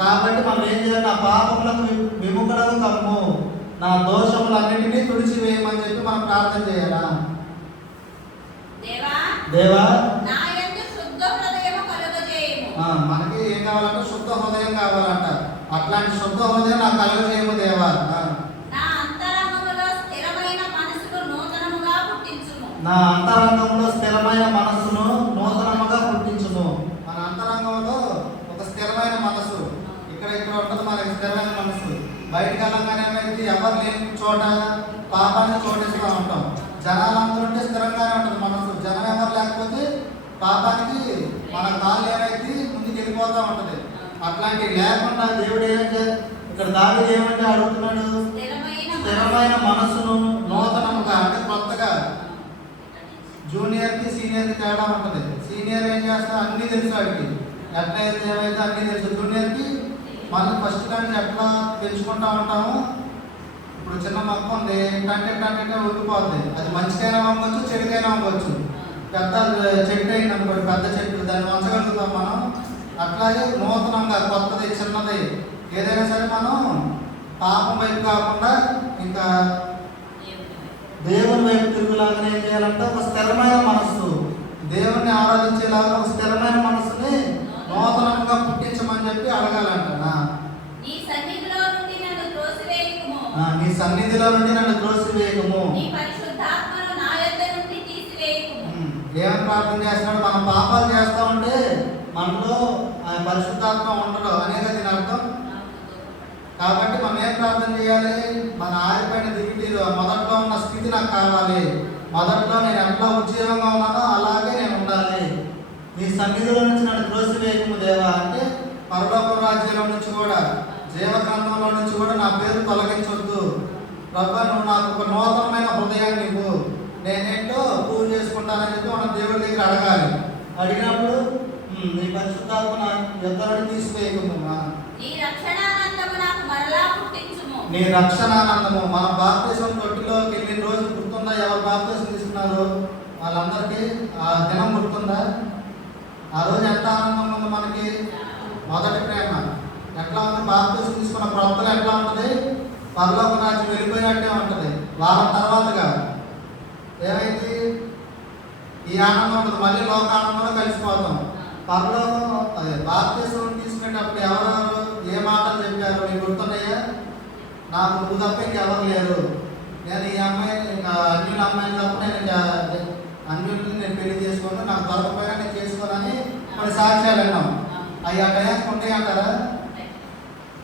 కాబట్టి మనం ఏం చేయాలి? నా పాపములకు విముఖుడవు కమ్ము, నా దోషములన్నిటినీ తుడిచివేయమని చెప్పి మనం ప్రార్థన చేయాలా? దేవా నా యందు శుద్ధ హృదయము కలుగజేయుము. మనకి ఏం కావాలంటే శుద్ధ హృదయం కావాలంట. అట్లాంటి శుద్ధ హృదయం నాకు కలుగజేయము దేవా. నా అంతరంగములో స్థిరమైన మనసును నూతనముగా పుట్టించుము. నా అంతరంగంలో స్థిరమైన మనసును నూతనముగా పుట్టించుము. మన అంతరంగంలో ఒక స్థిరమైన మనసు ఇక్కడ ఉంటుంది. మనకి స్థిరమైన మనసు బయటకు వెళ్ళంగానే ఏమైంది? ఎవరు లేని చోట పాపాన్ని చోటిస్తూ ఉంటాం. జనాలందరూ ఉంటే స్థిరంగానే ఉంటుంది మనసు. జనం ఎవరు లేకపోతే పాపానికి మన కాళ్ళు ఏమైతే ముందుకు వెళ్ళిపోతూ ఉంటుంది. అట్లాంటివి లేకుండా దేవుడు ఏమంటే ఇక్కడ దావీదు ఏమంటే అడుగుతున్నాడు? స్థిరమైన మనసును నూతనముగా, అంటే కొత్తగా. జూనియర్కి సీనియర్కి తేడా ఉంటుంది. సీనియర్ ఏం చేస్తా అన్నీ తెలుసు, వాడికి ఎట్లయితే ఏమైతే అన్నీ తెలుసు. జూనియర్కి మళ్ళీ ఫస్ట్ కానీ ఎట్లా పెంచుకుంటూ ఉంటాము. ఇప్పుడు చిన్న మొక్క ఉంది, టంటే ఉండిపోతుంది. అది మంచికైనా అవ్వచ్చు, చెడుకైనా అవ్వచ్చు. పెద్ద చెట్టు అయింది అనుకోండి, పెద్ద చెట్టు, దాన్ని వంచగలుగుతాం మనం. అట్లాగే నూతనంగా కొత్తది, చిన్నది ఏదైనా సరే మనం పాపం వైపు కాకుండా ఇంకా దేవుని వైపు తిరుగులాగానే ఏం చేయాలంటే ఒక స్థిరమైన మనస్సు, దేవుణ్ణి ఆరాధించేలాగా ఒక స్థిరమైన మనస్సుని నూతనంగా పుట్టించమని చెప్పి అడగాలంట. నీ సన్నిధిలో నుండి నన్ను త్రోసివేయకుము. నీ సన్నిధిలో నుండి నన్ను త్రోసివేయకుము. నీ పరిశుద్ధాత్మను నా యొద్ద నుండి తీసివేయకుము. ఏమని ప్రార్థన చేస్తున్నాడు? మనం పాపాలు చేస్తూ ఉంటే మనలో పరిశుద్ధాత్మ ఉండదు అనేది దీని అర్థం. కాబట్టి మనం ఏం ప్రార్థన చేయాలి? మన ఆరిపోయిన దివిటీలో మొదట్లో ఉన్న స్థితి నాకు కావాలి. మొదట్లో నేను ఎట్లా ఉజ్జీవంగా ఉన్నానో అలాగే నేను ఉండాలి. నీ సన్నిధిలో నుంచి నన్ను త్రోసివేయకుము దేవా అంటే పరలోక రాజ్యంలో నుంచి కూడా, జీవగ్రంథంలో నుంచి కూడా నా పేరు తొలగించొద్దు. ప్రభు, నువ్వు నాకు ఒక నూతనమైన హృదయాన్ని ఇవ్వు, నేనేంటో పూజ చేసుకుంటానని చెప్పి మనం దేవుడి దగ్గర అడగాలి. అడిగినప్పుడు నీ పరిశుద్ధాత్మ నా యొద్ద తీసివేయకుమ్మా. నీ రక్షణానందము నాకు మరలా పుట్టించుము. నీ రక్షణానందము. మన బాప్తిసం తొట్టిలోకి వెళ్ళిన రోజు గుర్తుందా? ఎవరు బాప్తిసం తీసుకున్నారు వాళ్ళందరికీ ఆ దినం గుర్తుందా? ఆ రోజు ఎంత ఆనందం ఉంది మనకి. మొదటి ప్రేమ ఎట్లా ఉంది? బాప్తిసం తీసుకున్న ప్రవక్తలు ఎట్లా ఉంటుంది? పరలోక రాజ్యం వెళ్ళిపోయినట్టే ఉంటుంది. వారం తర్వాతగా ఏమైంది? ఈ ఆనందం ఉంటుంది. మళ్ళీ లోక ఆనందంలో కలిసిపోతాం. పరలోకం అదే బాప్తిసం తీసుకునేటప్పుడు ఎవరెవరు ఏ మాటలు చెప్పారు నీకు గుర్తున్నాయా? నాకు నువ్వు తప్ప ఇంకెవరు లేరు, నేను ఈ అమ్మాయిని ఇంకా అన్యుల అమ్మాయిని తప్ప నేను అన్యుల్ని నేను పెళ్లి చేసుకోను, నాకు దొరకపోయినా నేను చేసుకోనని కొన్ని సాక్ష్యాలు అన్నాం. అవి ఆ టయానికి ఉంటాయి అంటారా?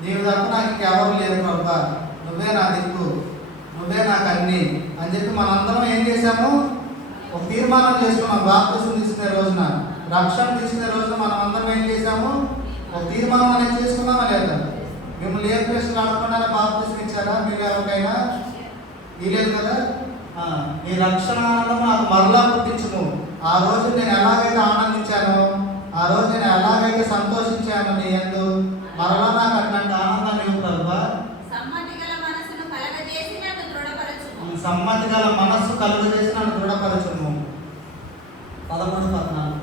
నీవు తప్ప నాకు ఇంకెవరు లేరు ప్రభా, నువ్వే నా దిక్కు, నువ్వే నాకు అన్ని అని చెప్పి మనందరం ఏం చేశాము? ఒక తీర్మానం చేసుకున్నాం. బాప్తిసం తీసుకునే రోజున, రక్షణ తీసుకునే రోజున మనం అందరం ఏం చేశాము? ఒక తీర్మానం అనేది చేసుకున్నామా లేదా? మిమ్మల్ని ఏ ప్రశ్నలు అడగకుండా బాప్తిసం ఇచ్చారా మీరు ఎవరికైనా? ఇలేదు కదా. నీ రక్షణ ఆనందం నాకు మరలా పుట్టించుము. ఆ రోజు నేను ఎలాగైతే ఆనందించానో, ఆ రోజు నేను ఎలాగైతే సంతోషించానో నీ యందు, మరలా నాకు అట్లాంటి ఆనందాన్ని ఇవ్వు ప్రభువా. సమ్మతి గల మనసును కలగజేసి నన్ను దృఢపరచుము. సమ్మతి గల మనస్సు కలుగజేసి నన్ను దృఢపరచుము. 13-14.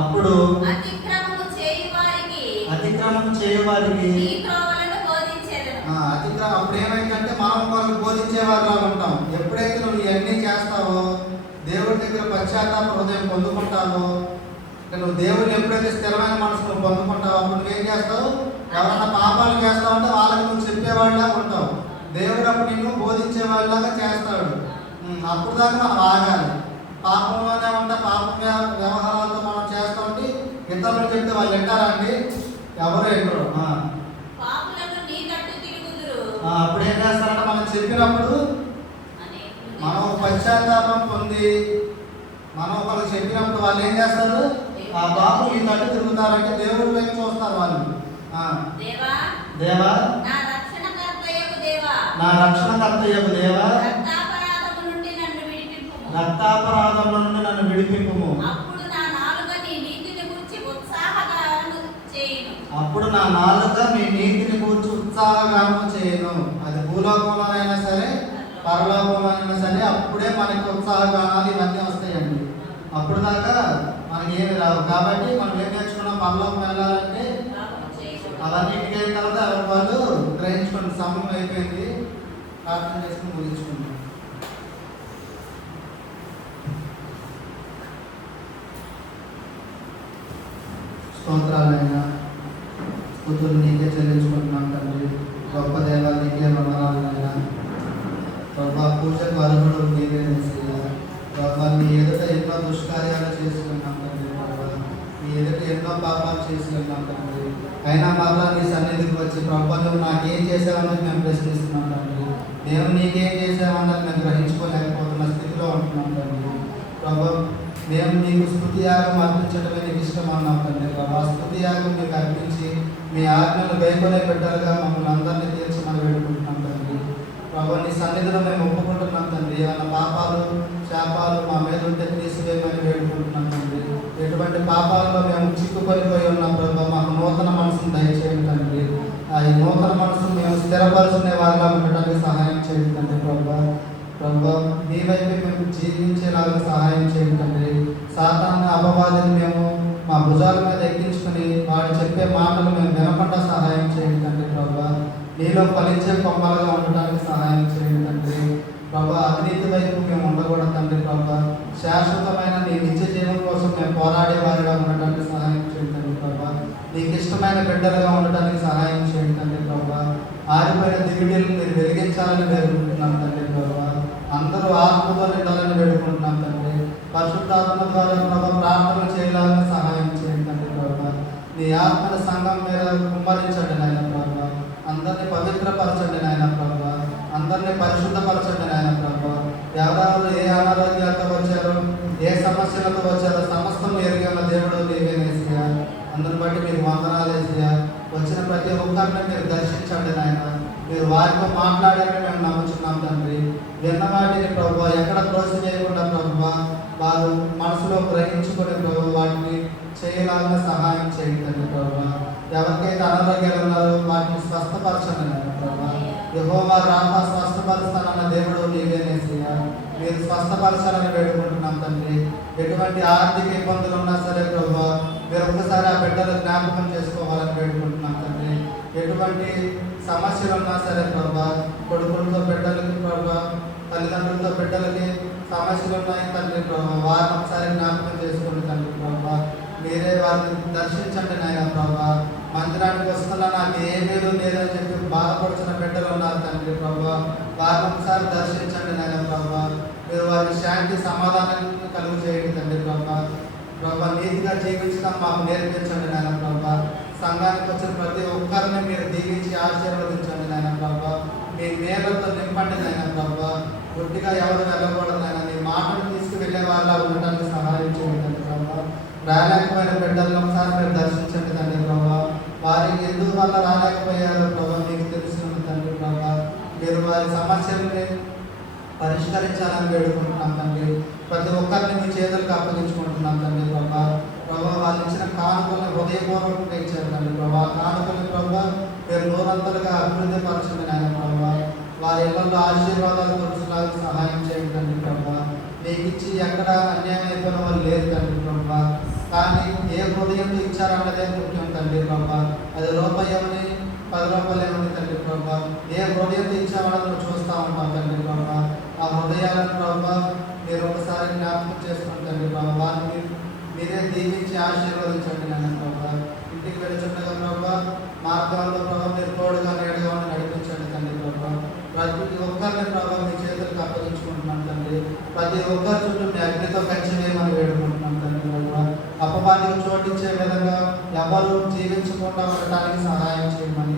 అప్పుడు అతిక్రమము చేయువారికి నీ త్రోవలను బోధించెదను. అప్పుడు ఏమైందంటే మనం వాళ్ళకి బోధించేవారిలా ఉంటాం. ఎప్పుడైతే నువ్వు ఇవన్నీ చేస్తావో, దేవుడి దగ్గర పశ్చాత్తాప హృదయం పొందుకుంటావో, నువ్వు దేవుడిని ఎప్పుడైతే స్థిరమైన మనసు నువ్వు పొందుకుంటావో, అప్పుడు నువ్వేం చేస్తావు? ఎవరైనా పాపాలు చేస్తావు అంటే వాళ్ళకి నువ్వు చెప్పేవాళ్ళగా ఉంటావు. దేవుడు అప్పుడు నిన్ను బోధించేవాళ్ళలాగా చేస్తాడు. అప్పుడు దాకా మనం ఆగాలి. పాపంలోనే ఉంటే పాపం వ్యవహారాలతో మనం చేస్తూ ఉంటే ఇతరులు చెప్తే వాళ్ళు వింటారా అండి? ఎవరు ఎన్నరు పాపులను నీ తట్టు తిరుగుదురు. అప్పుడు ఏం చేస్తారంటే మనం చెప్పినప్పుడు మనం పశ్చాత్తాపం పొంది మనం ఒకళ్ళు చెప్పినప్పుడు వాళ్ళు ఏం చేస్తారు? ఆ పాపం ఈ తట్టు తిరుగుతారంటే దేవుడి వైపు చూస్తారు వాళ్ళు. దేవా దేవా నా రక్షణకర్తయగు దేవా, నా రక్షణకర్తయగు దేవా, రక్తాపరాధము నుండి నన్ను విడిపింపుము. రక్తాపరాధముల నుండి నన్ను విడిపింపుము. అప్పుడు నా నాలుక నీ నీతిని గురించి ఉత్సాహగానము చేయును. అప్పుడు నా నాలుక మీ నీతిని గురించి ఉత్సాహగానము చేయను. అది భూలోకంలోనైనా సరే పరలోకంలోనైనా సరే అప్పుడే మనకి ఉత్సాహగానాలు ఇవన్నీ వస్తాయండి. అప్పుడు దాకా మనకి ఏమి రావు. కాబట్టి మనం ఏం నేర్చుకున్నాం? పరలోకం వెళ్ళాలంటే అవన్నీ ఇంటికి అయిన తర్వాత ఎవరి వాళ్ళు గ్రహించుకోండి. సమయం అయిపోయింది, ప్రార్థన చేసుకుని ముగించుకుంటాం. స్తోత్రాలైనా స్తుతులు నీకే చెల్లించుకుంటున్నాం తండ్రి. గొప్ప దేవా నీకే వందనాలైనా. ప్రభా పూజకు అర్హుడు నీవే యేసయ్యా. ప్రభా నీ ఎదుట ఎన్నో దుష్కార్యాలు చేసుకున్నాం తండ్రి. ప్రభా నీ ఎదుట ఎన్నో పాపాలు చేసుకున్నాం తండ్రి. అయినా మరలా నీ సన్నిధికి వచ్చి ప్రభా నువ్వు నాకేం చేసావన్నది మేము ప్రశ్నిస్తున్నాం తండ్రి. నేను నీకేం చేసావన్నది మేము గ్రహించుకోలేకపోతున్న స్థితిలో ఉంటున్నాం తండ్రి. ప్రభా మేము నీకు స్తుతి యాగం అర్పించడమే నీకు ఇష్టం అన్నాం తండ్రి. ప్రభా స్తుతి యాగం నీకు అర్పించి మీ ఆజ్ఞలు గైకొనే బిడ్డలుగా మమ్మల్ని అందరినీ తీర్చమని వేడుకుంటున్నాం తండ్రి. ప్రభా నీ సన్నిధిలో మేము ఒప్పుకుంటున్నాం తండ్రి. ఏమైనా పాపాలు శాపాలు మా మీద ఉంటే తీసివేయమని వేడుకుంటున్నాం తండ్రి. ఎటువంటి పాపాలలో మేము చిక్కుకొనిపోయి ఉన్నాం ప్రభా, మాకు నూతన మనసును దయచేయండి తండ్రి. ఈ నూతన మనసును మేము స్థిరపరుచుకునే వారిగా ఉండటానికి సహాయం చేయండి తండ్రి. ప్రభా మీ వైపు మేము జీవించేలాగా సహాయం చేయండి తండ్రి. సాతాను అపవాదిని మేము మా భుజాల మీద ఎక్కించుకుని వాడు చెప్పే మాటలు మేము వినకుండా సహాయం చేయండి తండ్రి. ప్రభా నీలో ఫలించే కొమ్మలుగా ఉండటానికి సహాయం చేయండి తండ్రి. ప్రభా అవినీతి వైపు మేము ఉండకూడదు తండ్రి. ప్రభా శాశ్వతమైన నీ నిత్య జీవం కోసం మేము పోరాడే వారిగా ఉండటానికి సహాయం చేయండి తండ్రి. ప్రభా నీకు ఇష్టమైన బిడ్డలుగా ఉండటానికి సహాయం చేయండి తండ్రి. ప్రభా ఆరిపోయిన దివిటీలను మీరు వెలిగించాలని వేడుకుంటున్నాం తండ్రి. ప్రభా అందరూ ఆత్మతో నిండాలని వేడుకుంటున్నాం తండ్రి. పరిశుద్ధాత్మ ద్వారా ప్రభా ప్రార్థన చేయాలని సహాయం చేయండి తండ్రి. ప్రభా నీ ఆత్మల సంఘం మీద కుమ్మరించండి నాయన. ప్రభా అందరినీ పవిత్రపరచండి నాయన. ప్రభా అందరినీ పరిశుద్ధపరచండి నాయన. ప్రభా ఎవరెవరు ఏ అనారోగ్యాలతో వచ్చారో ఏ సమస్యలతో వచ్చారో సమస్తం ఎరిగిన దేవుడు నీవే యేసయ్యా. అందరిని బట్టి మీరు వందనాలు యేసయ్యా. వచ్చిన ప్రతి ఒక్కరిని మీరు దర్శించండి నాయన. మీరు వారితో మాట్లాడాలని మేము నమ్ముచున్నాం తండ్రి. విన్న వాటిని ప్రభు ఎక్కడ క్రోసి చేయకుండా ప్రభు వారు మనసులో గ్రహించుకుని ప్రభు వాటిని చేయలాగా సహాయం చేయండి తండ్రి. ప్రభు ఎవరికైతే అనారోగ్యాలు ఉన్నారో వాటిని స్వస్థపరచండి నాయన. ప్రభు యెహోవా రాఫా స్వస్థపరుస్తానన్న దేవుడు నీవే యేసయ్యా. మీరు స్వస్థపరచాలని వేడుకుంటున్నాం తండ్రి. ఎటువంటి ఆర్థిక ఇబ్బందులు ఉన్నా సరే ప్రభు మీరు ఒక్కసారి ఆ బిడ్డలు జ్ఞాపకం చేసుకోవాలని వేడుకుంటున్నాం తండ్రి. ఎటువంటి సమస్యలు ఉన్నా సరే ప్రభా కొడుకులతో బిడ్డలకి ప్రభా తల్లిదండ్రులతో బిడ్డలకి సమస్యలు ఉన్నాయి తండ్రి. ప్రభా వారిని ఒకసారి జ్ఞాపకం చేసుకోండి తండ్రి. ప్రభా మీరే వారిని దర్శించండి నాయన. ప్రభా మందిరానికి వస్తున్నా నాకు ఏమేదో లేదని చెప్పి బాధపడుతున్న బిడ్డలు ఉన్నారు తండ్రి. ప్రభా వారిని ఒకసారి దర్శించండి నాయన. ప్రభా మీరు వారికి శాంతి సమాధానాన్ని కలుగు చేయండి తండ్రి. ప్రభా నీతిగా జీవించడం మాకు నేర్పించండి నాయన. ప్రభా సంఘానికి వచ్చిన ప్రతి ఒక్కరిని మీరు దీవించి ఆశీర్వదించండి నాయన. ప్రభా మీ మేలతో నింపండి నాయన. ప్రభా గుడ్డిగా ఎవరు వెళ్ళకూడదు నాయన. నీ మాటలు తీసుకువెళ్ళే వాళ్ళ ఉండడానికి సహాయం చేయండి ప్రభా. రాలేకపోయిన బిడ్డలను ఒకసారి మీరు దర్శించండి తండ్రి. ప్రభా వారికి ఎందుకు వల్ల రాలేకపోయారో ప్రభా మీకు తెలుస్తుంది తండ్రి. ప్రభా మీరు వారి సమస్యలని పరిష్కరించాలని వేడుకుంటున్నాం తండ్రి. ప్రతి ఒక్కరిని మీ చేతులకు అప్పగించుకుంటున్నాం తండ్రి. ప్రభా వాళ్ళు ఇచ్చిన కానుకలను హృదయపూర్వకంగా ఇచ్చారు తండ్రి. ప్రభా కానుకలు ప్రభా మీరు నూరంతలుగా అభివృద్ధి పరచండి నాయన. ప్రభా వారి ఇళ్లలో ఆశీర్వాదాలు కొలుసులాగా సహాయం చేయండి తండ్రి. ప్రభా నీకు ఇచ్చి ఎక్కడ అన్యాయం అయిపోయిన వాళ్ళు లేరు తండ్రి. ప్రభా కానీ ఏ హృదయంతో ఇచ్చారన్నదే ముఖ్యం తండ్రి. ప్రభా అది రూపాయమని 10 రూపాయలు ఏమని తండ్రి. ప్రభా ఏ హృదయంతో ఇచ్చామని చూస్తూ ఉంటాం తండ్రి. ప్రభా ఆ హృదయాలను ప్రభా మీరు ఒకసారి జ్ఞాపకం చేసుకోండి తండ్రి. ప్రభా వారిని మీరే దీవించి ఆశీర్వదించండి నాయన. ప్రభా ఇంటికి వెళ్తుండగా ప్రభా మార్గాల్లో ప్రభా మీరు తోడుగా నీడగా నడిపించండి తండ్రి. ప్రభా ప్రతి ఒక్కరిని ప్రభా మీ చేతులకు అప్పగించుకుంటున్నాం తండ్రి. ప్రతి ఒక్కరి చుట్టూ మీ అగ్నితో కంచె వేయమని వేడుకుంటున్నాం తండ్రి. ప్రభా అపవాదికి చోటించే విధంగా ఎవరు జీవించకుండా ఉండటానికి సహాయం చేయమని